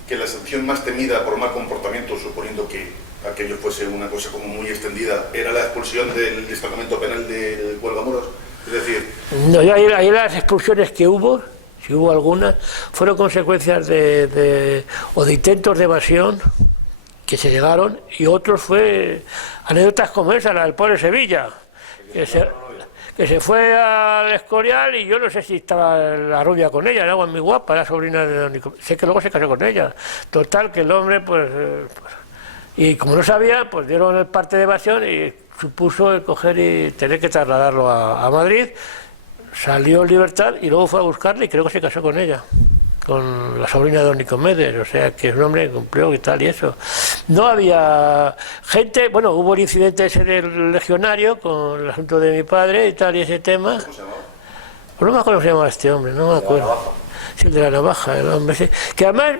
Que la sanción más temida por mal comportamiento, suponiendo que aquello fuese una cosa como muy extendida, era la expulsión del destacamento penal de Cuelgamuros. Es decir... No, ahí las expulsiones que hubo, si hubo algunas, fueron consecuencias de intentos de evasión que se llegaron, y otros fue anécdotas como esa, la del pobre Sevilla, que se fue al Escorial, y yo no sé si estaba la rubia con ella, era muy guapa, era sobrina de don Nicolás, sé que luego se casó con ella. Total, que el hombre, pues y como no sabía, pues dieron el parte de evasión y supuso el coger y tener que trasladarlo a Madrid. Salió en libertad y luego fue a buscarle y creo que se casó con ella, con la sobrina de don Nicomedes, o sea que es un hombre que cumplió y tal y eso. No había gente, bueno, hubo el incidente ese del legionario con el asunto de mi padre y tal y ese tema. ¿Cómo se llamaba? Pues no me acuerdo cómo se llamaba este hombre, no me acuerdo. Sí, el de la navaja, el hombre, sí. Que además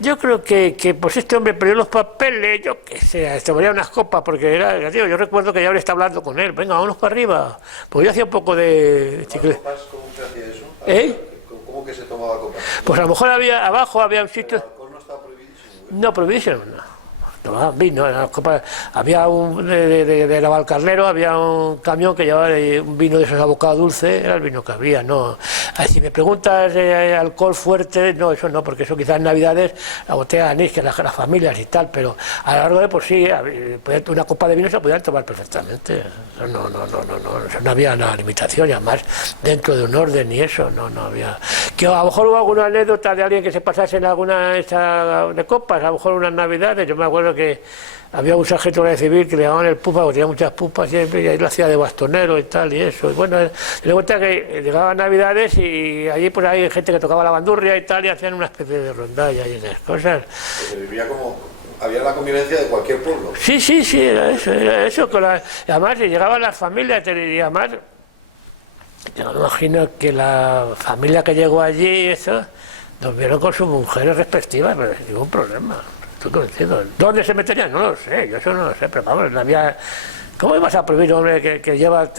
yo creo que pues este hombre perdió los papeles, yo qué sé, se ponía unas copas, porque era, tío, yo recuerdo que ya ahora está hablando con él, venga, vámonos para arriba, porque yo hacía un poco de chicle. ¿Cómo se hacía eso? ¿Cómo que se tomaba copas? Pues a lo mejor abajo había un sitio... ¿El alcohol no estaba prohibidísimo? No, prohibidísimo, no. Tomaban vino, había de Navalcarnero, había un camión que llevaba un vino de esos abocados dulce, era el vino que había, no. Si me preguntas alcohol fuerte, no, eso no, porque eso quizás en Navidades, la botella de anís, que las familias y tal, pero a lo largo de por sí, una copa de vino se podían tomar perfectamente. No, eso no había una limitación, y además dentro de un orden y eso, no había. Que a lo mejor hubo alguna anécdota de alguien que se pasase en alguna de copas, a lo mejor unas Navidades, yo me acuerdo que había un sargento de civil que le llamaban el pupa, porque tenía muchas pupas siempre, y ahí lo hacía de bastonero y tal y eso. Y bueno, le cuenta que llegaban Navidades y allí pues hay gente que tocaba la bandurria y tal, y hacían una especie de rondalla y esas cosas. Se vivía como... Había la convivencia de cualquier pueblo. Sí, era eso. Además llegaban las familias, y además yo me imagino que la familia que llegó allí, eso, durmieron con sus mujeres respectivas, pero sin ningún problema. ¿Dónde se meterían? No lo sé, yo eso no lo sé, pero vamos, no había... ¿Cómo ibas a prohibir a un hombre que lleva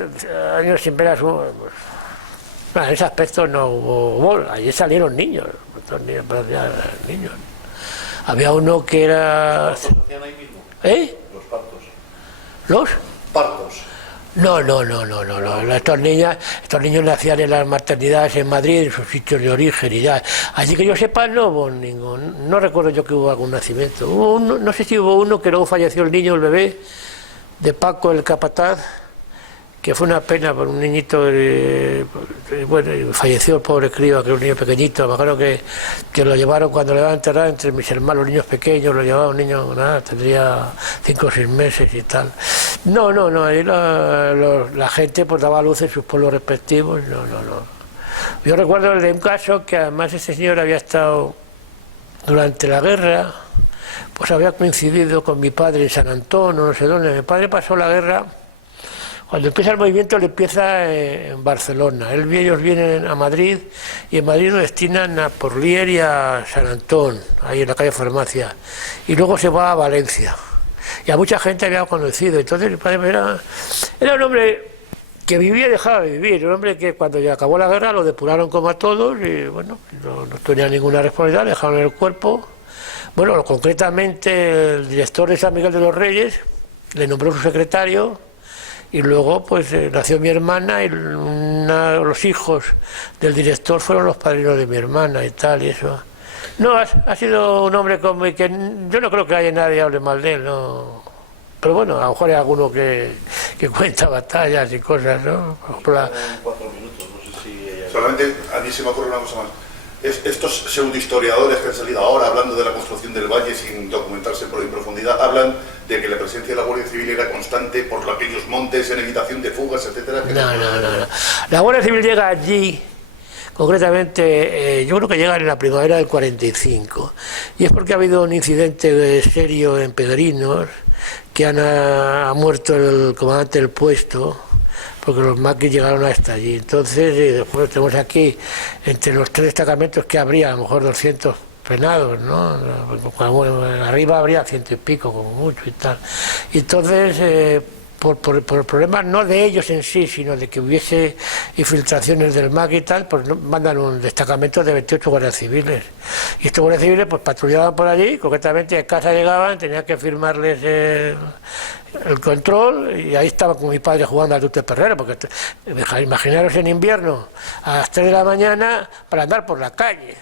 años sin ver a su... Bueno, en ese aspecto no hubo... Allí salieron niños, niños. Había uno que era... ¿Los partos hacían ahí mismo? Los partos. ¿Los? Partos. No. Estos niños nacían en las maternidades en Madrid, en sus sitios de origen y ya. Así que yo sepa, no hubo ningún... No recuerdo yo que hubo algún nacimiento. No sé si hubo uno que luego falleció el niño, el bebé, de Paco, el capataz, que fue una pena por un niñito, bueno, falleció el pobre crío, que era un niño pequeñito. Me acuerdo que lo llevaron cuando le iban a enterrar entre mis hermanos, los niños pequeños, lo llevaba un niño, nada, tendría 5 o 6 meses y tal. No, ahí la gente pues daba luz en sus pueblos respectivos, no. Yo recuerdo de un caso que además ese señor había estado durante la guerra, pues había coincidido con mi padre en San Antón, no sé dónde. Mi padre pasó la guerra. Cuando empieza el movimiento, le empieza en Barcelona. Ellos vienen a Madrid y en Madrid lo destinan a Porlier y a San Antón, ahí en la calle Farmacia. Y luego se va a Valencia. Y a mucha gente había conocido. Entonces mi padre era un hombre que vivía y dejaba de vivir. Un hombre que cuando ya acabó la guerra lo depuraron como a todos y bueno, no tenía ninguna responsabilidad, le dejaron el cuerpo. Bueno, concretamente el director de San Miguel de los Reyes le nombró su secretario. Y luego pues nació mi hermana y los hijos del director fueron los padrinos de mi hermana y tal y eso. No, ha sido un hombre como que yo no creo que haya nadie que hable mal de él, no. Pero bueno, a lo mejor hay alguno que cuenta batallas y cosas, ¿no? Por ejemplo, 4 minutos, no sé si... Solamente a mí se me ocurre una cosa más. Estos pseudohistoriadores que han salido ahora hablando de la construcción del valle sin documentarse en profundidad, hablan de que la presencia de la Guardia Civil era constante por aquellos montes en evitación de fugas, etcétera. No. La Guardia Civil llega allí, concretamente, yo creo que llega en la primavera del 45, y es porque ha habido un incidente serio en Pedrinos, que ha muerto el comandante del puesto, porque los maquis llegaron hasta allí. Entonces, después tenemos aquí, entre los 3 destacamentos que habría, a lo mejor 200 penados, ¿no? Arriba habría 100 y pico, como mucho y tal. Entonces, por problemas no de ellos en sí, sino de que hubiese infiltraciones del MAC y tal, pues mandan un destacamento de 28 guardias civiles. Y estos guardias civiles pues patrullaban por allí, concretamente a casa llegaban, tenían que firmarles el control, y ahí estaba con mi padre jugando al tute perrero, porque imaginaros en invierno a las 3 de la mañana para andar por la calle.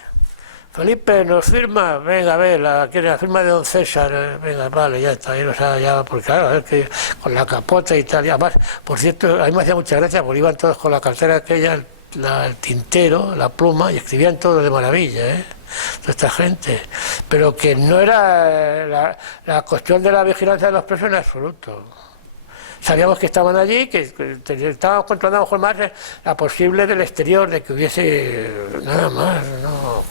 Felipe, ¿nos firma? Venga, a ver, la firma de don César, venga, vale, ya está, ya, porque claro, a ver, que con la capota y tal, y además, por cierto, a mí me hacía mucha gracia, porque iban todos con la cartera aquella, el tintero, la pluma, y escribían todos de maravilla, toda esta gente, pero que no era la cuestión de la vigilancia de los presos en absoluto. Sabíamos que estaban allí, que estábamos controlando mejor más la posible del exterior, de que hubiese nada más, no.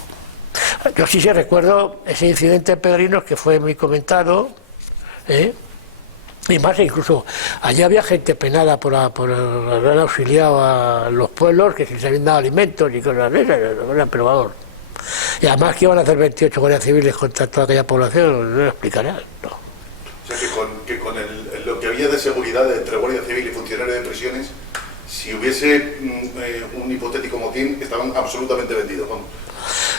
Yo sí recuerdo ese incidente en Pedrinos que fue muy comentado, y más, incluso allí había gente penada por haber auxiliado a los pueblos, que si se habían dado alimentos y cosas de esas, pero vamos. Y además que iban a hacer 28 guardias civiles contra toda aquella población, no lo explicaré, no. O sea que con lo que había de seguridad entre Guardia Civil y funcionarios de prisiones, si hubiese un hipotético motín, estaban absolutamente vendidos, vamos.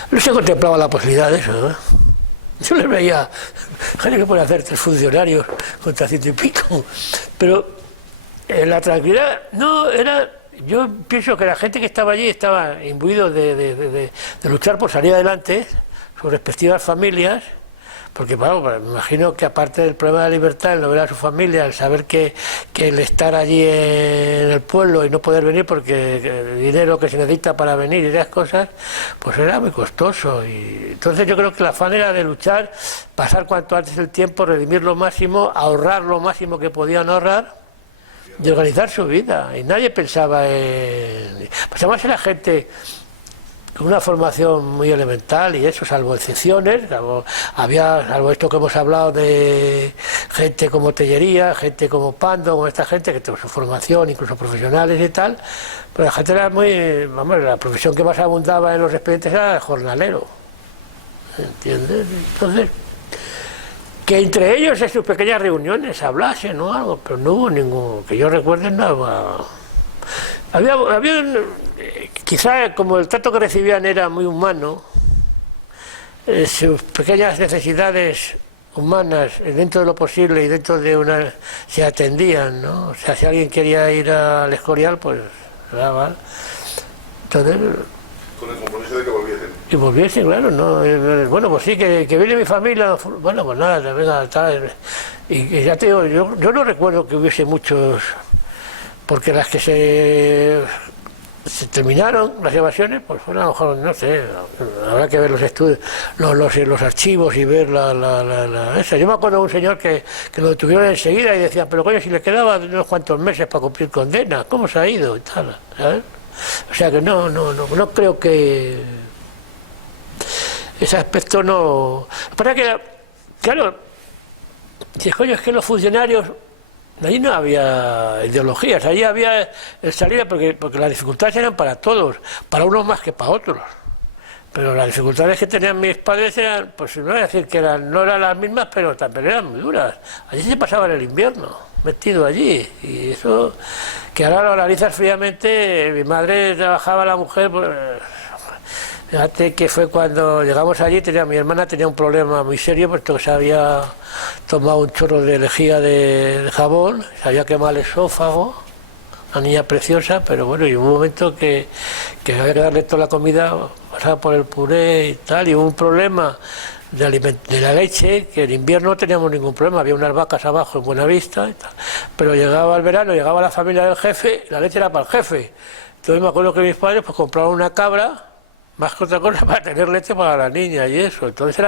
No se contemplaba la posibilidad de eso, ¿no? Yo les veía gente que puede hacer 3 funcionarios contra 100 y pico, pero la tranquilidad no era. Yo pienso que la gente que estaba allí estaba imbuido de luchar por salir adelante, sus respectivas familias, porque bueno, me imagino que aparte del problema de la libertad, el no ver a su familia, el saber que el estar allí en el pueblo y no poder venir porque el dinero que se necesita para venir y esas cosas, pues era muy costoso. Y entonces yo creo que la afán era de luchar, pasar cuanto antes el tiempo, redimir lo máximo, ahorrar lo máximo que podían ahorrar y organizar su vida. Y nadie pensaba en... Pues además era gente con una formación muy elemental y eso, salvo excepciones, salvo esto que hemos hablado de gente como Tellería, gente como Pando, como esta gente que tuvo su formación, incluso profesionales y tal, pero la gente era muy, vamos, la profesión que más abundaba en los expedientes era el jornalero, ¿entiendes? Entonces, que entre ellos en sus pequeñas reuniones hablasen o algo, pero no hubo ningún, que yo recuerde nada. Había quizá como el trato que recibían era muy humano, sus pequeñas necesidades humanas dentro de lo posible y dentro de una se atendían, ¿no? O sea, si alguien quería ir al Escorial, pues ¿vale? Entonces, con el compromiso de que volviesen. Y volviesen, claro, ¿no? Bueno, pues sí, que viene mi familia, bueno, pues nada, venga, tal. Y ya te digo, yo no recuerdo que hubiese muchos porque las que se terminaron, las evasiones, pues fueron a lo mejor, no sé, habrá que ver los estudios, los archivos y ver esa. Yo me acuerdo de un señor que lo detuvieron enseguida y decía, pero coño, si le quedaban unos cuantos meses para cumplir condena, ¿cómo se ha ido? Y tal, ¿sabes? O sea que no creo que ese aspecto no. Para que, claro, si coño, es que los funcionarios, allí no había ideologías, allí había salida porque las dificultades eran para todos, para unos más que para otros. Pero las dificultades que tenían mis padres eran, pues no voy a decir que no eran las mismas, pero también eran muy duras. Allí se pasaban el invierno, metido allí. Y eso, que ahora lo analizas fríamente, mi madre trabajaba, la mujer, pues, fíjate que fue cuando llegamos allí, mi hermana tenía un problema muy serio, puesto que se había tomado un chorro de lejía de jabón, se había quemado el esófago, una niña preciosa, pero bueno, y hubo un momento que había que darle toda la comida, pasaba por el puré y tal, y hubo un problema de la leche, que en invierno no teníamos ningún problema, había unas vacas abajo en Buenavista y tal, pero llegaba el verano, llegaba la familia del jefe, la leche era para el jefe. Entonces me acuerdo que mis padres pues compraron una cabra, más que otra cosa, para tener leche para la niña y eso. Entonces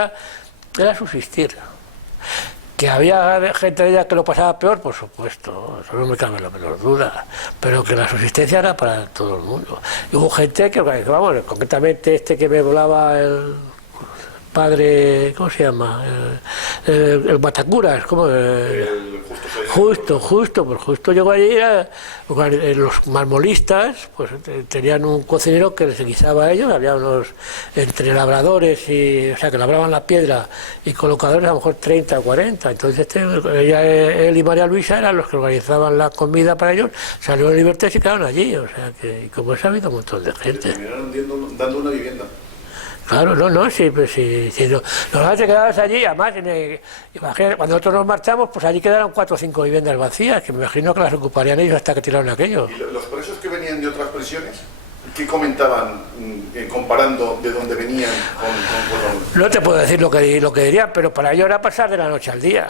era subsistir. Que había gente de ella que lo pasaba peor, por supuesto, eso no me cabe la menor duda, pero que la subsistencia era para todo el mundo. Y hubo gente que, vamos, concretamente este que me volaba el padre, ¿cómo se llama? El Batacuras, ¿cómo? Justo llegó allí, los marmolistas, pues tenían un cocinero que les guisaba a ellos, había unos, entre labradores, o sea, que labraban la piedra y colocadores, a lo mejor 30 o 40, entonces él y María Luisa eran los que organizaban la comida para ellos, salieron en libertad y se quedaron allí, o sea, que como eso ha habido un montón de gente. Terminaron dando una vivienda. Claro, sí, nos quedabas allí, además, imagínate, cuando nosotros nos marchamos, pues allí quedaron 4 o 5 viviendas vacías, que me imagino que las ocuparían ellos hasta que tiraron aquello. ¿Y los presos que venían de otras prisiones, qué comentaban comparando de dónde venían con... No te puedo decir lo que dirían, pero para ellos era pasar de la noche al día.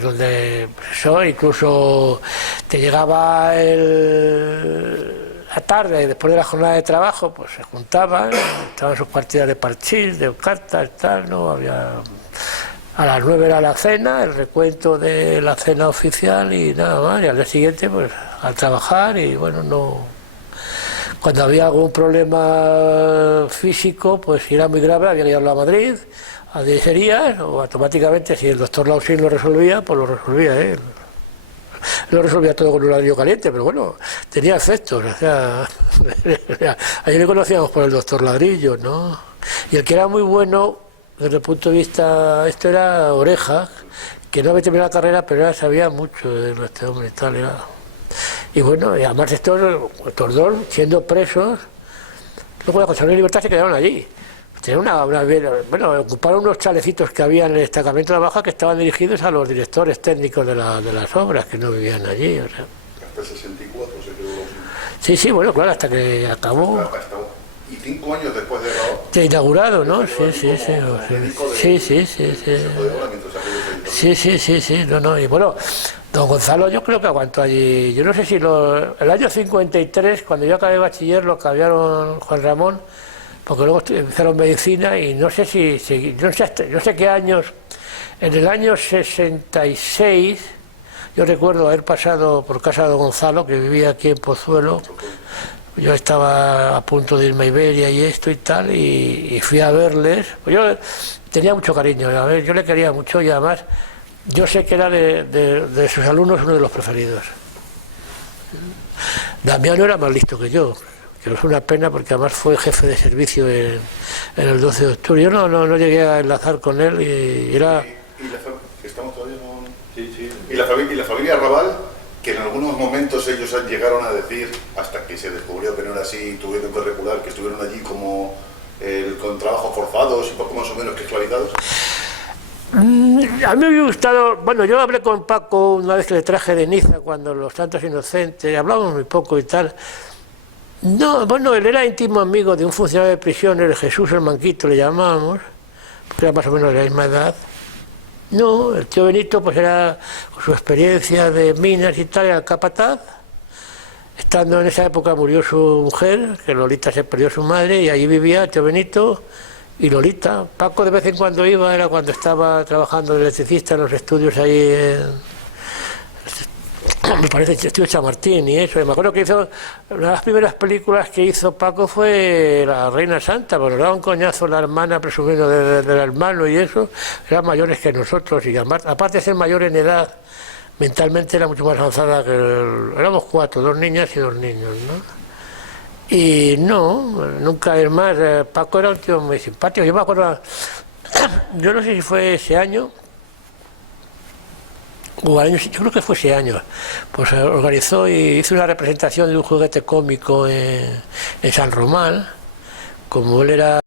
Donde eso, incluso te llegaba la tarde, después de la jornada de trabajo, pues se juntaban, estaban sus partidas de parchís, de cartas, tal, ¿no? A las 9 era la cena, el recuento de la cena oficial y nada más, y al día siguiente, pues, al trabajar y bueno, no... Cuando había algún problema físico, pues si era muy grave, había que llevarlo a Madrid, a diecerías, o automáticamente, si el doctor Lausín lo resolvía, pues lo resolvía él. Lo resolvía todo con un ladrillo caliente, pero bueno, tenía efectos, o sea, ayer le conocíamos por el doctor Ladrillo, ¿no? Y el que era muy bueno, desde el punto de vista, esto era Oreja, que no había terminado la carrera, pero sabía mucho de este hombre y tal, y bueno, y además estos dos, siendo presos, luego la Consejería de Libertad se quedaron allí. Bueno, ocuparon unos chalecitos que había en el destacamento de la Baja que estaban dirigidos a los directores técnicos de las obras, que no vivían allí. O sea. Hasta el 64 se quedó. Sí, bueno, claro, hasta que acabó. Y 5 años después de grabar. De inaugurado, ¿no? Sí, no. Y bueno, don Gonzalo yo creo que aguantó allí. Yo no sé si el año 53, cuando yo acabé bachiller, lo cambiaron Juan Ramón, porque luego empezaron medicina y no sé no sé qué años, en el año 66, yo recuerdo haber pasado por casa de don Gonzalo, que vivía aquí en Pozuelo, yo estaba a punto de irme a Iberia y esto y tal, y fui a verles, pues yo tenía mucho cariño, yo le quería mucho y además yo sé que era de sus alumnos uno de los preferidos. Damiano era más listo que yo, que es una pena porque además fue jefe de servicio en el 12 de octubre. Yo no llegué a enlazar con él y era... ¿Estamos todavía con...? Sí. ¿Y la familia Raval, que en algunos momentos ellos llegaron a decir, hasta que se descubrió que no era así, tuvieron que recular, que estuvieron allí como con trabajos forzados y poco más o menos que esclavizados? A mí me hubiera gustado, bueno, yo hablé con Paco una vez que le traje de Niza cuando los Santos Inocentes, hablamos muy poco y tal. No, bueno, él era íntimo amigo de un funcionario de prisión, el Jesús el Manquito le llamábamos, porque era más o menos de la misma edad. No, el tío Benito pues era, con su experiencia de minas y tal, era capataz. Estando en esa época murió su mujer, que Lolita se perdió su madre, y allí vivía el tío Benito y Lolita. Paco de vez en cuando iba, era cuando estaba trabajando de electricista en los estudios ahí me parece el estudio Chamartín y eso. Y me acuerdo que hizo, una de las primeras películas que hizo Paco fue La Reina Santa, porque nos daba un coñazo la hermana presumiendo del hermano y eso, eran mayores que nosotros, y aparte de ser mayor en edad, mentalmente era mucho más avanzada que éramos 4, 2 niñas y 2 niños, ¿no? Y no, nunca es más, Paco era un tío muy simpático. Yo me acuerdo, yo no sé si fue ese año o al año, yo creo que fue ese año, pues organizó y hizo una representación de un juguete cómico en San Román. Como él era